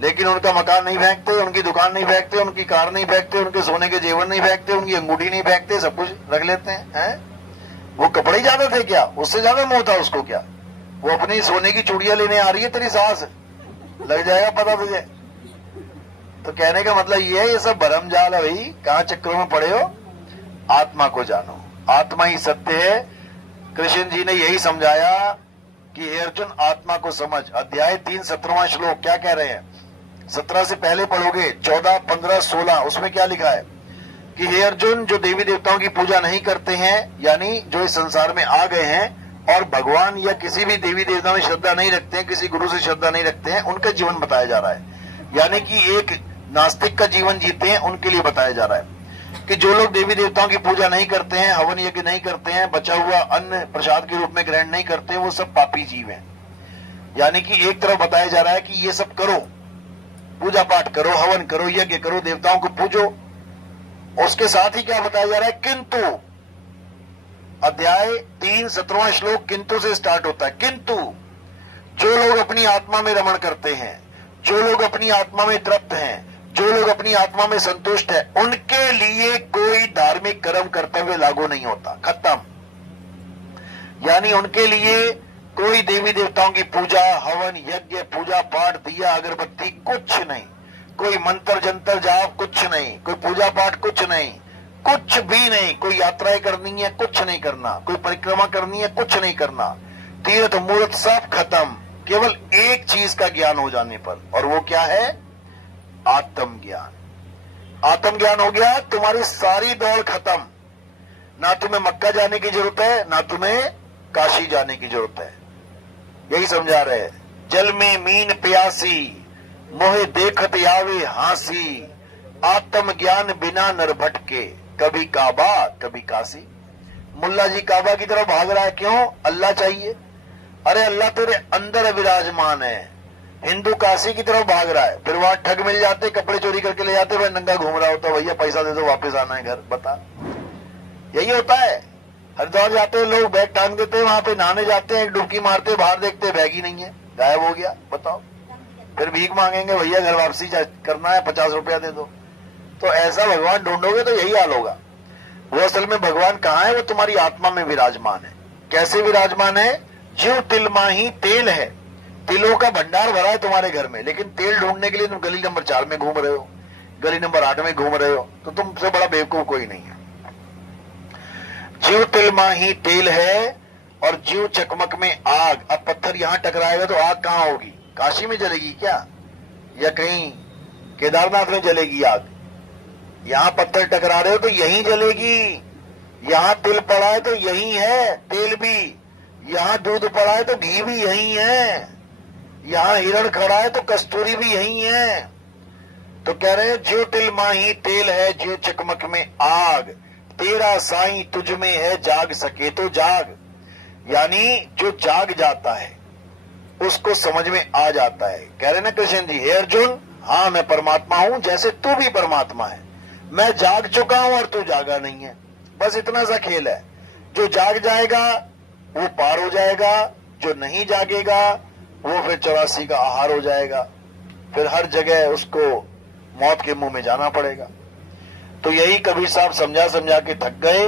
लेकिन उनका मकान नहीं फेंकते, उनकी दुकान नहीं फेंकते, उनकी कार नहीं फेंकते, उनके सोने के जेवर नहीं फेंकते, उनकी अंगूठी नहीं फेंकते, सब कुछ रख लेते हैं। वो कपड़े ही ज्यादा थे क्या? उससे ज्यादा मोह था उसको क्या? वो अपनी सोने की चूड़ियां लेने आ रही है तेरी सास, लग जाएगा पता तुझे। तो कहने का मतलब ये है, ये सब भरम जाल है भाई, कहां चक्रों में पड़े हो। आत्मा को जानो, आत्मा ही सत्य है। कृष्ण जी ने यही समझाया कि हे अर्जुन, आत्मा को समझ। अध्याय 3 17वां श्लोक क्या कह रहे हैं? 17 से पहले पढ़ोगे, 14, 15, 16, उसमें क्या लिखा है कि हे अर्जुन, जो देवी देवताओं की पूजा नहीं करते हैं, यानी जो इस संसार में आ गए हैं और भगवान या किसी भी देवी देवता में श्रद्धा नहीं रखते हैं, किसी गुरु से श्रद्धा नहीं रखते हैं, उनका जीवन बताया जा रहा है। यानी कि एक नास्तिक का जीवन जीते हैं, उनके लिए बताया जा रहा है कि जो लोग देवी देवताओं की पूजा नहीं करते हैं, हवन यज्ञ नहीं करते हैं, बचा हुआ अन्न प्रसाद के रूप में ग्रहण नहीं करते, वो सब पापी जीव हैं। यानी कि एक तरफ बताया जा रहा है कि ये सब करो, पूजा पाठ करो, हवन करो, यज्ञ करो, देवताओं को पूजो। उसके साथ ही क्या बताया जा रहा है? किंतु अध्याय 3 17वां श्लोक किंतु से स्टार्ट होता है। किंतु जो लोग अपनी आत्मा में रमण करते हैं, जो लोग अपनी आत्मा में तृप्त हैं, जो लोग अपनी आत्मा में संतुष्ट है, उनके लिए कोई धार्मिक कर्म कर्तव्य लागू नहीं होता। खत्म। यानी उनके लिए कोई देवी देवताओं की पूजा, हवन, यज्ञ, पूजा पाठ, दिया, अगरबत्ती कुछ नहीं, कोई मंत्र जंतर जाप कुछ नहीं, कोई पूजा पाठ कुछ नहीं, कुछ भी नहीं। कोई यात्राएं करनी है कुछ नहीं करना, कोई परिक्रमा करनी है कुछ नहीं करना, तीर्थ मूर्त सब खत्म। केवल एक चीज का ज्ञान हो जाने पर, और वो क्या है? आत्मज्ञान। आत्मज्ञान हो गया, तुम्हारी सारी दौड़ खत्म। ना तुम्हें मक्का जाने की जरूरत है, ना तुम्हें काशी जाने की जरूरत है। यही समझा रहे हैं। जल में मीन प्यासी, मोहे देखत आवे हासी, आत्म ज्ञान बिना नर भटके, कभी काबा कभी काशी। मुल्ला जी काबा की तरफ भाग रहा है, क्यों? अल्लाह चाहिए। अरे अल्लाह तेरे अंदर विराजमान है। हिंदू काशी की तरफ भाग रहा है, फिर वहां ठग मिल जाते, कपड़े चोरी करके ले जाते, भाई नंगा घूम रहा होता, भैया पैसा दे दो वापस आना है घर। बता, यही होता है। हरिद्वार जाते हैं लोग, बैग टांग देते हैं, वहां पे नहाने जाते हैं, एक डुबकी मारते, बाहर देखते बैग ही नहीं है, गायब हो गया। बताओ, फिर भीख मांगेंगे, भैया घर वापसी करना है, 50 रुपया दे दो। तो ऐसा भगवान ढूंढोगे तो यही हाल होगा। वो असल में भगवान कहाँ है? वो तुम्हारी आत्मा में विराजमान है। कैसे विराजमान है? जीव तिल माही तेल है। तिलों का भंडार भरा है तुम्हारे घर में, लेकिन तेल ढूंढने के लिए तुम गली नंबर 4 में घूम रहे हो, गली नंबर 8 में घूम रहे हो, तो तुमसे बड़ा बेवकूफ कोई नहीं है। जीव तिल माही तेल है और जीव चकमक में आग। अब पत्थर यहां टकराएगा तो आग कहां होगी? काशी में जलेगी क्या? या कहीं केदारनाथ में जलेगी आग? यहां पत्थर टकरा रहे हो तो यहीं जलेगी। यहां तिल पड़ा है तो यही है तेल भी, यहां दूध पड़ा है तो घी भी यही है, यहां हिरण खड़ा है तो कस्तूरी भी यही है। तो कह रहे हैं जो तिल माही तेल है, जो चकमक में आग, तेरा साईं तुझ में है, जाग सके तो जाग। यानी जो जाग जाता है उसको समझ में आ जाता है। कह रहे ना कृष्ण जी, हे अर्जुन, हाँ मैं परमात्मा हूं जैसे तू भी परमात्मा है। मैं जाग चुका हूं और तू जागा नहीं है। बस इतना सा खेल है। जो जाग जाएगा वो पार हो जाएगा, जो नहीं जागेगा वो फिर 84 का आहार हो जाएगा, फिर हर जगह उसको मौत के मुंह में जाना पड़ेगा। तो यही कबीर साहब समझा समझा के थक गए,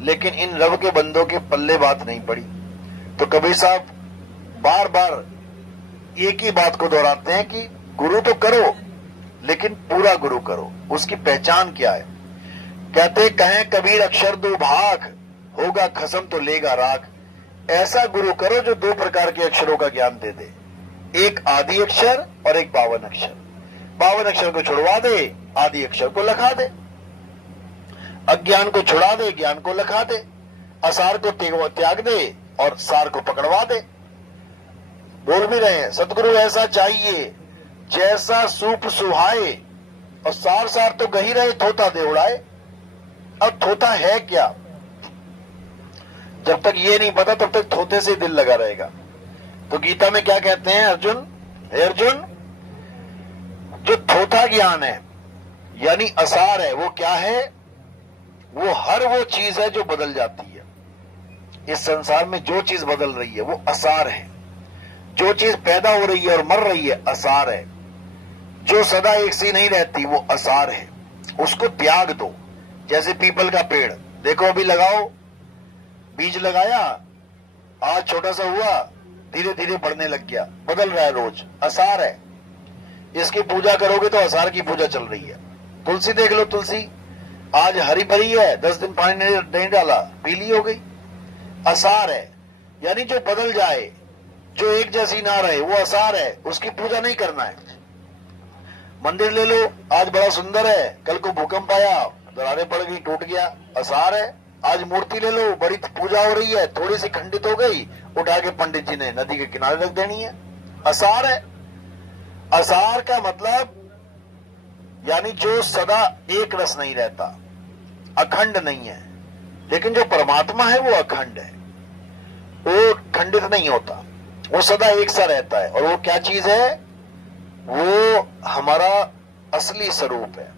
लेकिन इन रब के बंदों के पल्ले बात नहीं पड़ी। तो कबीर साहब बार बार एक ही बात को दोहराते हैं कि गुरु तो करो, लेकिन पूरा गुरु करो। उसकी पहचान क्या है? कहते कहें कबीर अक्षर दो भाग, होगा खसम तो लेगा राग। ऐसा गुरु करो जो 2 प्रकार के अक्षरों का ज्ञान दे दे, एक आदि अक्षर और एक 52 अक्षर। 52 अक्षर को छुड़वा दे, आदि अक्षर को लखा दे, अज्ञान को छुड़ा दे, ज्ञान को लखा दे, असार को त्याग दे और सार को पकड़वा दे। बोल भी रहे हैं, सतगुरु ऐसा चाहिए जैसा सूप सुहाए, और सार सार तो गही रहे, थोता दे उड़ाए। अब थोता है क्या? जब तक ये नहीं पता तब तक थोते से दिल लगा रहेगा। तो गीता में क्या कहते हैं अर्जुन? हे अर्जुन, जो थोथा ज्ञान है यानी असार है, वो क्या है? वो हर वो चीज है जो बदल जाती है। इस संसार में जो चीज बदल रही है वो असार है। जो चीज पैदा हो रही है और मर रही है असार है। जो सदा एक सी नहीं रहती वो असार है, उसको त्याग दो। जैसे पीपल का पेड़ देखो, अभी लगाओ, बीज लगाया, आज छोटा सा हुआ, धीरे धीरे बढ़ने लग गया, बदल रहा है रोज, असार है। इसकी पूजा करोगे तो असार की पूजा चल रही है। तुलसी देख लो, तुलसी आज हरी भरी है, 10 दिन पानी नहीं डाला, पीली हो गई, असार है। यानी जो बदल जाए, जो एक जैसी ना रहे, वो असार है, उसकी पूजा नहीं करना है। मंदिर ले लो, आज बड़ा सुंदर है, कल को भूकंप आया, दरारें पड़ गई, टूट गया, असार है। आज मूर्ति ले लो, बड़ी पूजा हो रही है, थोड़ी सी खंडित हो गई, उठा के पंडित जी ने नदी के किनारे रख देनी है, असार है। असार का मतलब यानी जो सदा एक रस नहीं रहता, अखंड नहीं है। लेकिन जो परमात्मा है वो अखंड है, वो खंडित नहीं होता, वो सदा एक सा रहता है। और वो क्या चीज है? वो हमारा असली स्वरूप है।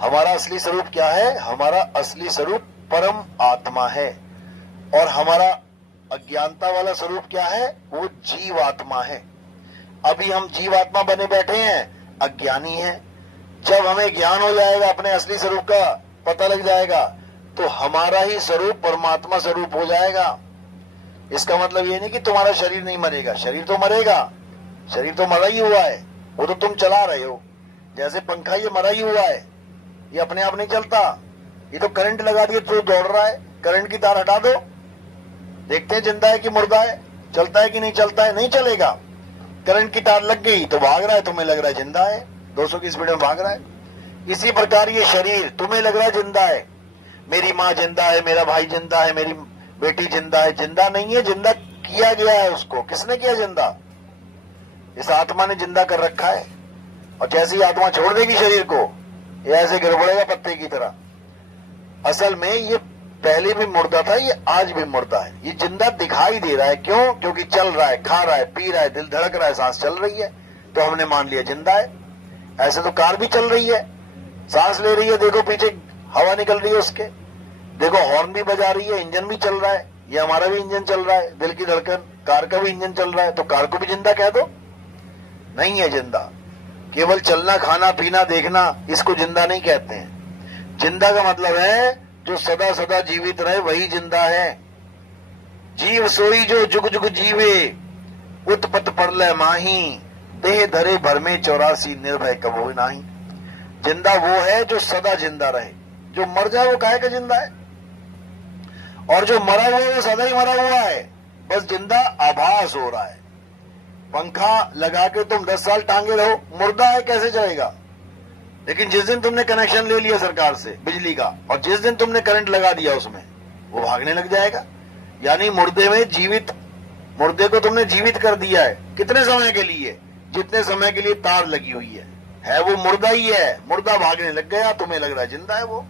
हमारा असली स्वरूप क्या है? हमारा असली स्वरूप परम आत्मा है, और हमारा अज्ञानता वाला स्वरूप क्या है? वो जीवात्मा है। अभी हम जीवात्मा बने बैठे हैं, अज्ञानी है। जब हमें ज्ञान हो जाएगा, अपने असली स्वरूप का पता लग जाएगा, तो हमारा ही स्वरूप परमात्मा स्वरूप हो जाएगा। इसका मतलब ये नहीं कि तुम्हारा शरीर नहीं मरेगा, शरीर तो मरेगा, शरीर तो मरा ही हुआ है, वो तो तुम चला रहे हो। जैसे पंखा ये मरा ही हुआ है, ये अपने आप नहीं चलता, ये तो करंट लगा दिए तो दौड़ रहा है। करंट की तार हटा दो, देखते हैं जिंदा है कि मुर्दा है, चलता है कि नहीं चलता है, नहीं चलेगा। करंट की तार लग गई तो भाग रहा है, तुम्हें लग रहा है जिंदा है, 200 की स्पीड में भाग रहा है। इसी प्रकार ये शरीर तुम्हें लग रहा है जिंदा है, मेरी माँ जिंदा है, मेरा भाई जिंदा है, मेरी बेटी जिंदा है, जिंदा नहीं है, जिंदा किया गया है। उसको किसने किया जिंदा? इस आत्मा ने जिंदा कर रखा है। और जैसे ही आत्मा छोड़ देगी शरीर को, ये ऐसे गिर पड़ेगा पत्ते की तरह। असल में ये पहले भी मुर्दा था, ये आज भी मुर्दा है। ये जिंदा दिखाई दे रहा है, क्यों? क्योंकि चल रहा है, खा रहा है, पी रहा है, दिल धड़क रहा है, सांस चल रही है, तो हमने मान लिया जिंदा है। ऐसे तो कार भी चल रही है, सांस ले रही है, देखो पीछे हवा निकल रही है उसके, देखो हॉर्न भी बजा रही है, इंजन भी चल रहा है, ये हमारा भी इंजन चल रहा है, दिल की धड़कन, कार का भी इंजन चल रहा है, तो कार को भी जिंदा कह दो? नहीं है जिंदा। केवल चलना, खाना, पीना, देखना, इसको जिंदा नहीं कहते हैं। जिंदा का मतलब है जो सदा सदा जीवित रहे, वही जिंदा है। जीव सोई जो जुग जुग जीवे, उत्पत परलय माही, देह धरे भर में 84 निर्भय कबो नाही। जिंदा वो है जो सदा जिंदा रहे, जो मर जाए वो काहे का जिंदा है, और जो मरा हुआ है वो सदा ही मरा हुआ है, बस जिंदा आभास हो रहा है। पंखा लगा के तुम 10 साल टांगे रहो, मुर्दा है, कैसे चलेगा? लेकिन जिस दिन तुमने कनेक्शन ले लिया सरकार से बिजली का, और जिस दिन तुमने करंट लगा दिया उसमें, वो भागने लग जाएगा। यानी मुर्दे में जीवित, मुर्दे को तुमने जीवित कर दिया है। कितने समय के लिए? जितने समय के लिए तार लगी हुई है वो मुर्दा ही है। मुर्दा भागने लग गया, तुम्हें लग रहा है जिंदा है वो।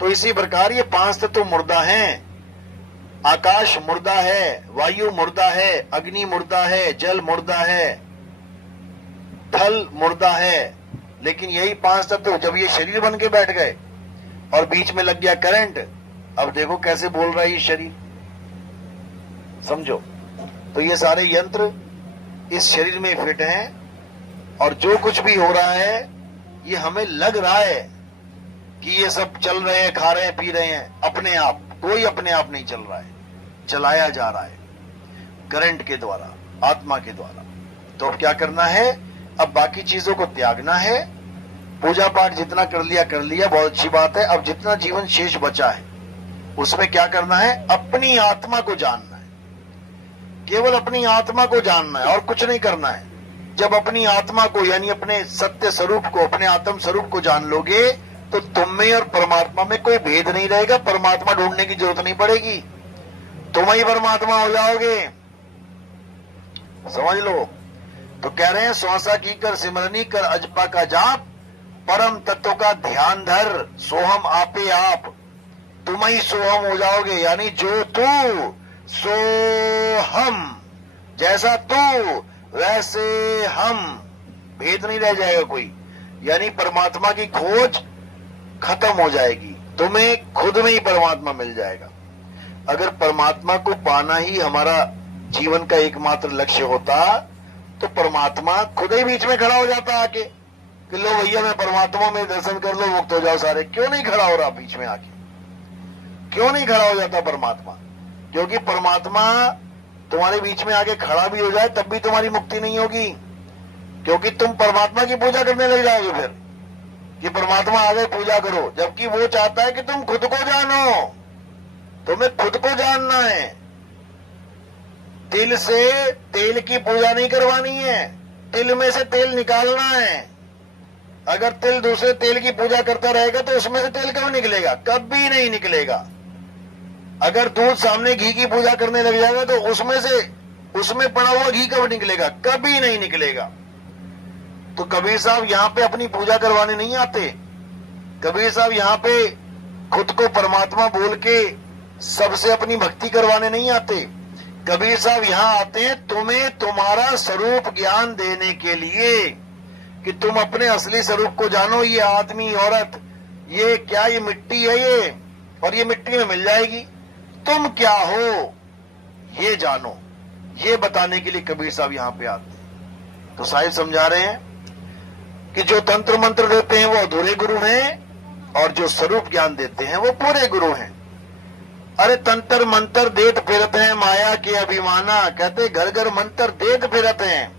तो इसी प्रकार ये 5 तत्व मुर्दा हैं। आकाश मुर्दा है, वायु मुर्दा है, अग्नि मुर्दा है, जल मुर्दा है, थल मुर्दा है। लेकिन यही 5 तत्व जब ये शरीर बन के बैठ गए और बीच में लग गया करंट, अब देखो कैसे बोल रहा है ये शरीर, समझो। तो ये सारे यंत्र इस शरीर में फिट हैं, और जो कुछ भी हो रहा है ये हमें लग रहा है कि ये सब चल रहे हैं, खा रहे हैं, पी रहे हैं अपने आप। कोई अपने आप नहीं चल रहा है, चलाया जा रहा है करंट के द्वारा, आत्मा के द्वारा। तो अब क्या करना है? अब बाकी चीजों को त्यागना है। पूजा पाठ जितना कर लिया, बहुत अच्छी बात है। अब जितना जीवन शेष बचा है उसमें क्या करना है? अपनी आत्मा को जानना है, केवल अपनी आत्मा को जानना है और कुछ नहीं करना है। जब अपनी आत्मा को, यानी अपने सत्य स्वरूप को, अपने आत्म स्वरूप को जान लोगे, तो तुम में और परमात्मा में कोई भेद नहीं रहेगा। परमात्मा ढूंढने की जरूरत नहीं पड़ेगी, तुम ही परमात्मा हो जाओगे, समझ लो। तो कह रहे हैं, श्वासा की कर सिमरनी कर अजपा का जाप, परम तत्व का ध्यान धर, सोहम आपे आप। तुम ही सोहम हो जाओगे, यानी जो तू सो हम, जैसा तू वैसे हम, भेद नहीं रह जाएगा कोई। यानी परमात्मा की खोज खत्म हो जाएगी, तुम्हें खुद में ही परमात्मा मिल जाएगा। अगर परमात्मा को पाना ही हमारा जीवन का एकमात्र लक्ष्य होता, तो परमात्मा खुद ही बीच में खड़ा हो जाता आके कि लो भैया मैं परमात्मा में दर्शन कर लो, मुक्त हो जाओ सारे। क्यों नहीं खड़ा हो रहा बीच में आके? क्यों नहीं खड़ा हो जाता परमात्मा? क्योंकि परमात्मा तुम्हारे बीच में आके खड़ा भी हो जाए तब भी तुम्हारी मुक्ति नहीं होगी, क्योंकि तुम परमात्मा की पूजा करने लग जाओगे फिर कि परमात्मा आ गए पूजा करो, जबकि वो चाहता है कि तुम खुद को जानो। तुम्हें खुद को जानना है। तिल से तेल की पूजा नहीं करवानी है, तिल में से तेल निकालना है। अगर तिल दूसरे तेल की पूजा करता रहेगा तो उसमें से तेल कब निकलेगा? कभी नहीं निकलेगा। अगर दूध सामने घी की पूजा करने लग जाएगा तो उसमें पड़ा हुआ घी कब निकलेगा? कभी नहीं निकलेगा। तो कबीर साहब यहाँ पे अपनी पूजा करवाने नहीं आते। कबीर साहब यहाँ पे खुद को परमात्मा बोल के सबसे अपनी भक्ति करवाने नहीं आते। कबीर साहब यहाँ आते हैं तुम्हें तुम्हारा स्वरूप ज्ञान देने के लिए, कि तुम अपने असली स्वरूप को जानो। ये आदमी, औरत, ये क्या, ये मिट्टी है ये, और ये मिट्टी में मिल जाएगी। तुम क्या हो ये जानो, ये बताने के लिए कबीर साहब यहां पे आते हैं। तो साहिब समझा रहे हैं कि जो तंत्र मंत्र देते हैं वो अधूरे गुरु हैं और जो स्वरूप ज्ञान देते हैं वो पूरे गुरु हैं। अरे तंत्र मंत्र देत फिरत हैं माया के अभिमाना, कहते घर घर मंत्र देत फिरत हैं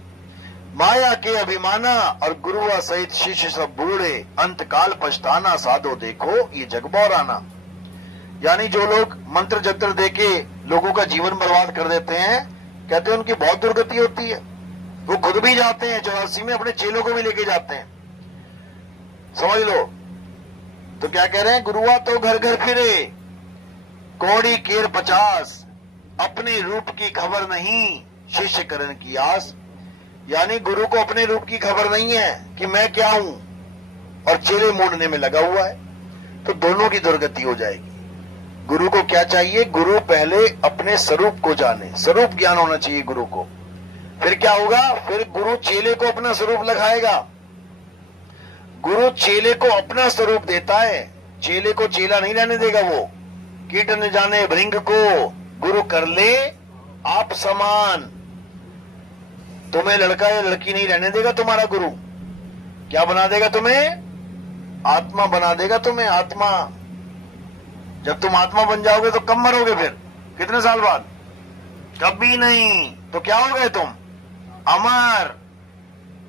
माया के अभिमाना, और गुरु सहित शिष्य सब बूढ़े अंत काल पछताना, साधो देखो ये जगबौराना। यानी जो लोग मंत्र जंत्र देके लोगों का जीवन बर्बाद कर देते हैं, कहते हैं उनकी बहुत दुर्गति होती है। वो खुद भी जाते हैं 84 में, अपने चेलों को भी लेके जाते हैं। समझ लो। तो क्या कह रहे हैं, गुरुआ तो घर घर फिरे कौड़ी केर 50, अपने रूप की खबर नहीं शिष्य करण की आस। यानी गुरु को अपने रूप की खबर नहीं है कि मैं क्या हूं, और चेले मूंढने में लगा हुआ है, तो दोनों की दुर्गति हो जाएगी। गुरु को क्या चाहिए, गुरु पहले अपने स्वरूप को जाने, स्वरूप ज्ञान होना चाहिए गुरु को। फिर क्या होगा, फिर गुरु चेले को अपना स्वरूप लगाएगा। गुरु चेले को अपना स्वरूप देता है, चेले को चेला नहीं रहने देगा। वो कीट न जाने भृंग को गुरु कर ले आप समान। तुम्हें लड़का या लड़की नहीं रहने देगा तुम्हारा गुरु। क्या बना देगा तुम्हें, आत्मा बना देगा तुम्हें, आत्मा। जब तुम आत्मा बन जाओगे तो कब मरोगे, फिर कितने साल बाद, कभी नहीं। तो क्या हो गए तुम, अमर।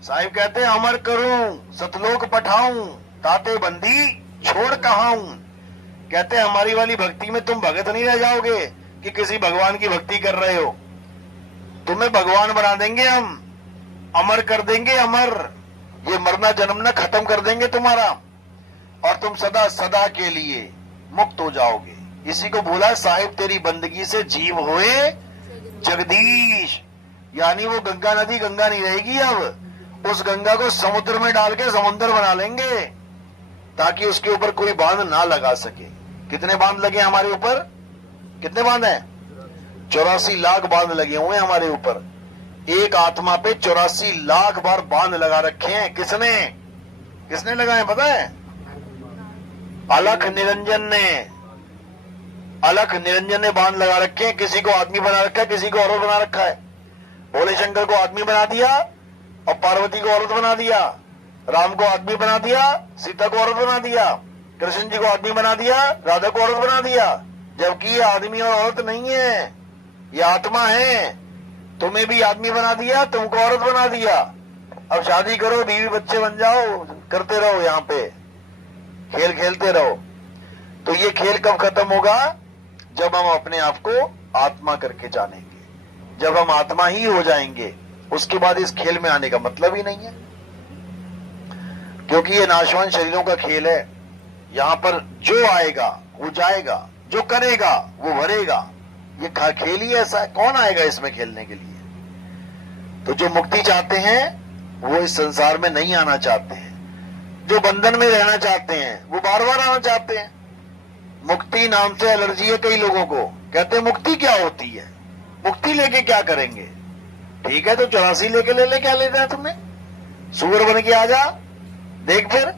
साहिब कहते हैं अमर करूं सतलोक पठाऊं, ताते बंदी छोड़ कहाऊं। कहते हैं हमारी वाली भक्ति में तुम भगत नहीं रह जाओगे कि किसी भगवान की भक्ति कर रहे हो। तुम्हें भगवान बना देंगे हम, अमर कर देंगे, अमर। ये मरना जन्मना खत्म कर देंगे तुम्हारा, और तुम सदा सदा के लिए मुक्त हो जाओगे। इसी को बोला साहिब तेरी बंदगी से जीव होए जगदीश। यानी वो गंगा नदी गंगा नहीं रहेगी, अब उस गंगा को समुद्र में डाल के समुद्र बना लेंगे, ताकि उसके ऊपर कोई बांध ना लगा सके। कितने बांध लगे हमारे ऊपर, कितने बांध हैं, 84 लाख बांध लगे हुए हमारे ऊपर। एक आत्मा पे 84 लाख बार बांध लगा रखे हैं। किसने किसने लगाए पता है, अलख निरंजन ने, अलख निरंजन ने बांध लगा रखे हैं। किसी को आदमी बना रखा है, किसी को औरत बना रखा है। भोले शंकर को आदमी बना दिया और पार्वती को औरत बना दिया, राम को आदमी बना दिया, सीता को औरत बना दिया, कृष्ण जी को आदमी बना दिया, राधा को औरत बना दिया। जबकि ये आदमी और औरत नहीं है, ये आत्मा है। तुम्हें भी आदमी बना दिया, तुमको औरत बना दिया। अब शादी करो, बीवी बच्चे बन जाओ, करते रहो, यहाँ पे खेल खेलते रहो। तो ये खेल कब खत्म होगा, जब हम अपने आप को आत्मा करके जानेंगे, जब हम आत्मा ही हो जाएंगे। उसके बाद इस खेल में आने का मतलब ही नहीं है, क्योंकि ये नाशवान शरीरों का खेल है। यहाँ पर जो आएगा वो जाएगा, जो करेगा वो भरेगा। ये खेल ही ऐसा है, कौन आएगा इसमें खेलने के लिए। तो जो मुक्ति चाहते हैं वो इस संसार में नहीं आना चाहते हैं, जो बंधन में रहना चाहते हैं वो बार बार आना चाहते हैं। मुक्ति नाम से एलर्जी है कई लोगों को, कहते हैं मुक्ति क्या होती है, मुक्ति लेके क्या करेंगे। ठीक है, तो 84 लेके ले क्या लेना है तुमने, सुअर बन के आ जा। देख फिर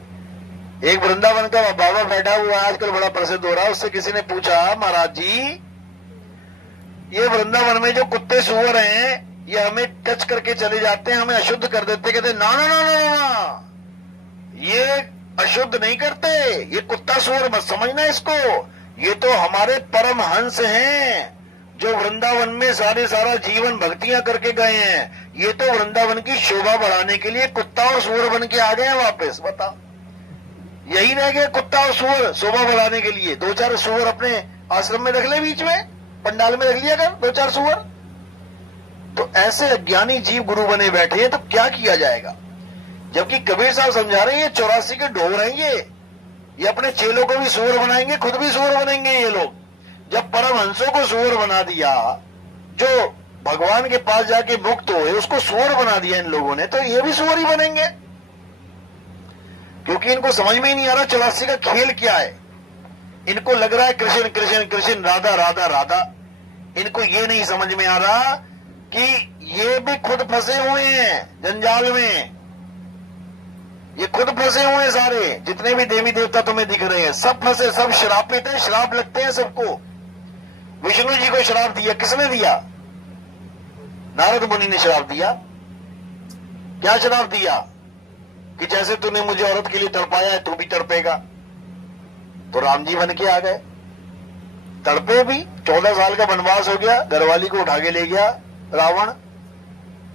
एक वृंदावन का बाबा बैठा हुआ आजकल बड़ा प्रसिद्ध हो रहा है, उससे किसी ने पूछा महाराज जी ये वृंदावन में जो कुत्ते सुअर हैं ये हमें टच करके चले जाते हैं, हमें अशुद्ध कर देते। कहते ना ना ना ना ना, ये अशुद्ध नहीं करते, ये कुत्ता सुअर मत समझना इसको, ये तो हमारे परम हंस हैं जो वृंदावन में सारा जीवन भक्तियां करके गए हैं। ये तो वृंदावन की शोभा बढ़ाने के लिए कुत्ता और सुअर बन के आ गए हैं वापस। बताओ, यही रह गए कुत्ता और सुअर शोभा बढ़ाने के लिए। 2-4 सुअर अपने आश्रम में रख ले, बीच में पंडाल में रख लिया कर 2-4 सुअर। तो ऐसे अज्ञानी जीव गुरु बने बैठे हैं, तो क्या किया जाएगा। जबकि कबीर साहब समझा रहे हैं ये 84 के ढोर हैं, ये अपने चेलों को भी सुअर बनाएंगे, खुद भी सुअर बनेंगे ये लोग। जब परमहंसों को सुअर बना दिया, जो भगवान के पास जाके मुक्त हुए उसको सुअर बना दिया इन लोगों ने, तो ये भी सुअर ही बनेंगे। क्योंकि इनको समझ में ही नहीं आ रहा 84 का खेल क्या है। इनको लग रहा है कृष्ण कृष्ण कृष्ण, राधा राधा राधा। इनको ये नहीं समझ में आ रहा कि ये भी खुद फंसे हुए हैं जंजाल में। ये खुद फंसे हुए हैं सारे, जितने भी देवी देवता तुम्हें दिख रहे हैं सब फंसे, सब श्रापित हैं, श्राप लगते हैं सबको। विष्णु जी को श्राप दिया, किसने दिया? नारद मुनि ने श्राप दिया। क्या श्राप दिया? कि जैसे तूने मुझे औरत के लिए तड़पाया है तू भी तड़पेगा। तो राम जी बन के आ गए, तड़पे भी। 14 साल का वनवास हो गया, घरवाली को उठा के ले गया रावण।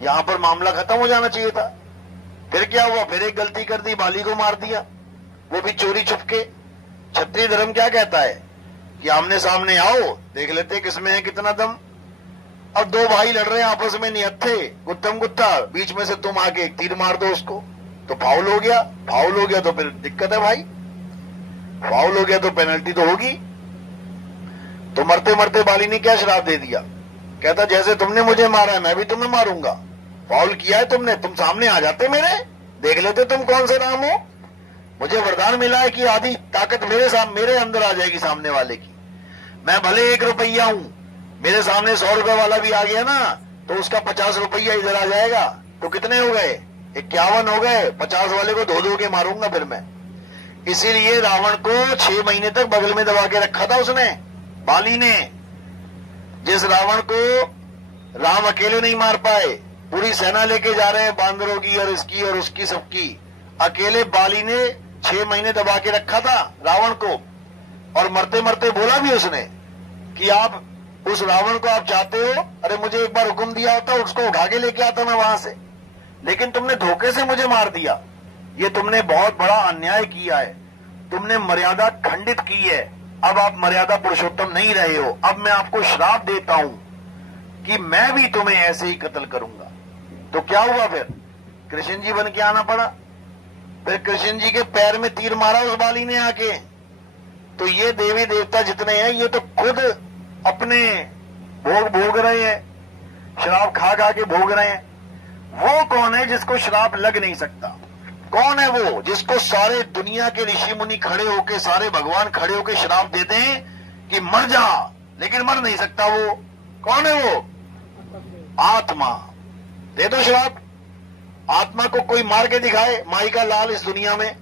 यहां पर मामला खत्म हो जाना चाहिए था। फिर क्या हुआ? फिर एक गलती कर दी, बाली को मार दिया, वो भी चोरी छुपके। क्षत्रिय धर्म क्या कहता है कि आमने सामने आओ, देख लेते किसमें है कितना दम। अब दो भाई लड़ रहे हैं आपस में, निहत्थे गुत्तम गुत्ता, बीच में से तुम आके एक तीर मार दो उसको, तो फाउल हो गया। फाउल हो गया तो फिर दिक्कत है भाई, फाउल हो गया तो पेनल्टी तो होगी। तो मरते मरते बाली ने क्या श्राप दे दिया? कहता जैसे तुमने मुझे मारा है मैं भी तुम्हें मारूंगा। फाउल किया है तुमने, तुम सामने आ जाते मेरे, देख लेते तुम कौन से राम हो। मुझे वरदान मिला है कि आधी ताकत मेरे अंदर आ जाएगी सामने वाले की। मैं भले 1 रुपया हूं, मेरे सामने 100 रुपए वाला भी आ गया ना तो उसका 50 रुपया इधर आ जाएगा। तो कितने हो गए? 51 हो गए। 50 वाले को धो धो के मारूंगा फिर मैं। इसीलिए रावण को 6 महीने तक बगल में दबा के रखा था उसने, बाली ने। जिस रावण को राम अकेले नहीं मार पाए, पूरी सेना लेके जा रहे हैं बांदरों की और इसकी और उसकी सबकी, अकेले बाली ने 6 महीने दबा के रखा था रावण को। और मरते मरते बोला भी उसने कि आप उस रावण को आप चाहते हो, अरे मुझे एक बार हुक्म दिया होता उसको उठा के लेके आता मैं वहां से, लेकिन तुमने धोखे से मुझे मार दिया। ये तुमने बहुत बड़ा अन्याय किया है, तुमने मर्यादा खंडित की है। अब आप मर्यादा पुरुषोत्तम नहीं रहे हो। अब मैं आपको श्राप देता हूं कि मैं भी तुम्हें ऐसे ही कत्ल करूंगा। तो क्या हुआ फिर? कृष्ण जी बन के आना पड़ा। फिर कृष्ण जी के पैर में तीर मारा उस बाली ने आके। तो ये देवी देवता जितने हैं ये तो खुद अपने भोग रहे हैं, श्राप खा खा के भोग रहे हैं। वो कौन है जिसको श्राप लग नहीं सकता? कौन है वो जिसको सारे दुनिया के ऋषि मुनि खड़े होके, सारे भगवान खड़े होके श्राप देते हैं कि मर जा, लेकिन मर नहीं सकता वो? कौन है वो? आत्मा। दे दो श्राप। आत्मा को कोई मार के दिखाए, माई का लाल इस दुनिया में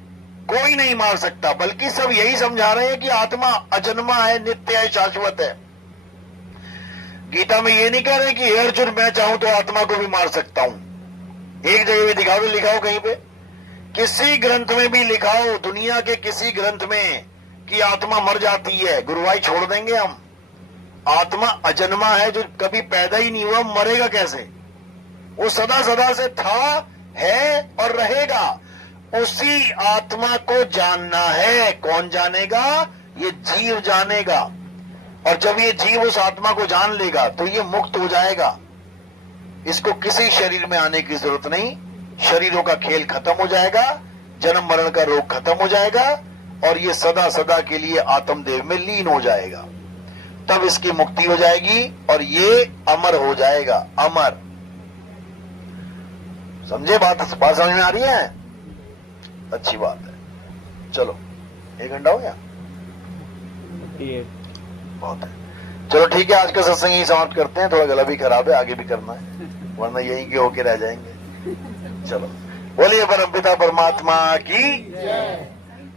कोई नहीं मार सकता। बल्कि सब यही समझा रहे हैं कि आत्मा अजन्मा है, नित्य है, शाश्वत है। गीता में ये नहीं कह रहे कि हे अर्जुन मैं चाहूं तो आत्मा को भी मार सकता हूं। एक जगह भी दिखाओ, लिखाओ कहीं पे, किसी ग्रंथ में भी लिखाओ, दुनिया के किसी ग्रंथ में कि आत्मा मर जाती है। गुरुवाई छोड़ देंगे हम। आत्मा अजन्मा है, जो कभी पैदा ही नहीं हुआ, मरेगा कैसे? वो सदा सदा से था, है और रहेगा। उसी आत्मा को जानना है। कौन जानेगा? ये जीव जानेगा। और जब ये जीव उस आत्मा को जान लेगा तो ये मुक्त हो जाएगा। इसको किसी शरीर में आने की जरूरत नहीं। शरीरों का खेल खत्म हो जाएगा, जन्म मरण का रोग खत्म हो जाएगा और ये सदा सदा के लिए आत्मदेव में लीन हो जाएगा। तब इसकी मुक्ति हो जाएगी और ये अमर हो जाएगा। अमर। समझे बात? समझ में आ रही है? अच्छी बात है। चलो 1 घंटा हो गया, बहुत है। चलो ठीक है, आज का सत्संग यही समाप्त करते हैं। थोड़ा गला भी खराब है, आगे भी करना है, वरना यही के होके रह जाएंगे। चलो बोलिए परमपिता परमात्मा की,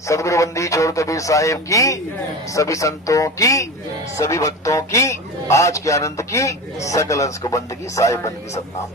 सदगुरु बंदी छोड़ कबीर साहिब की, सभी संतों की, सभी भक्तों की, आज के आनंद की, सकल अंश को बंद की, साहिब बंद की सतनाम।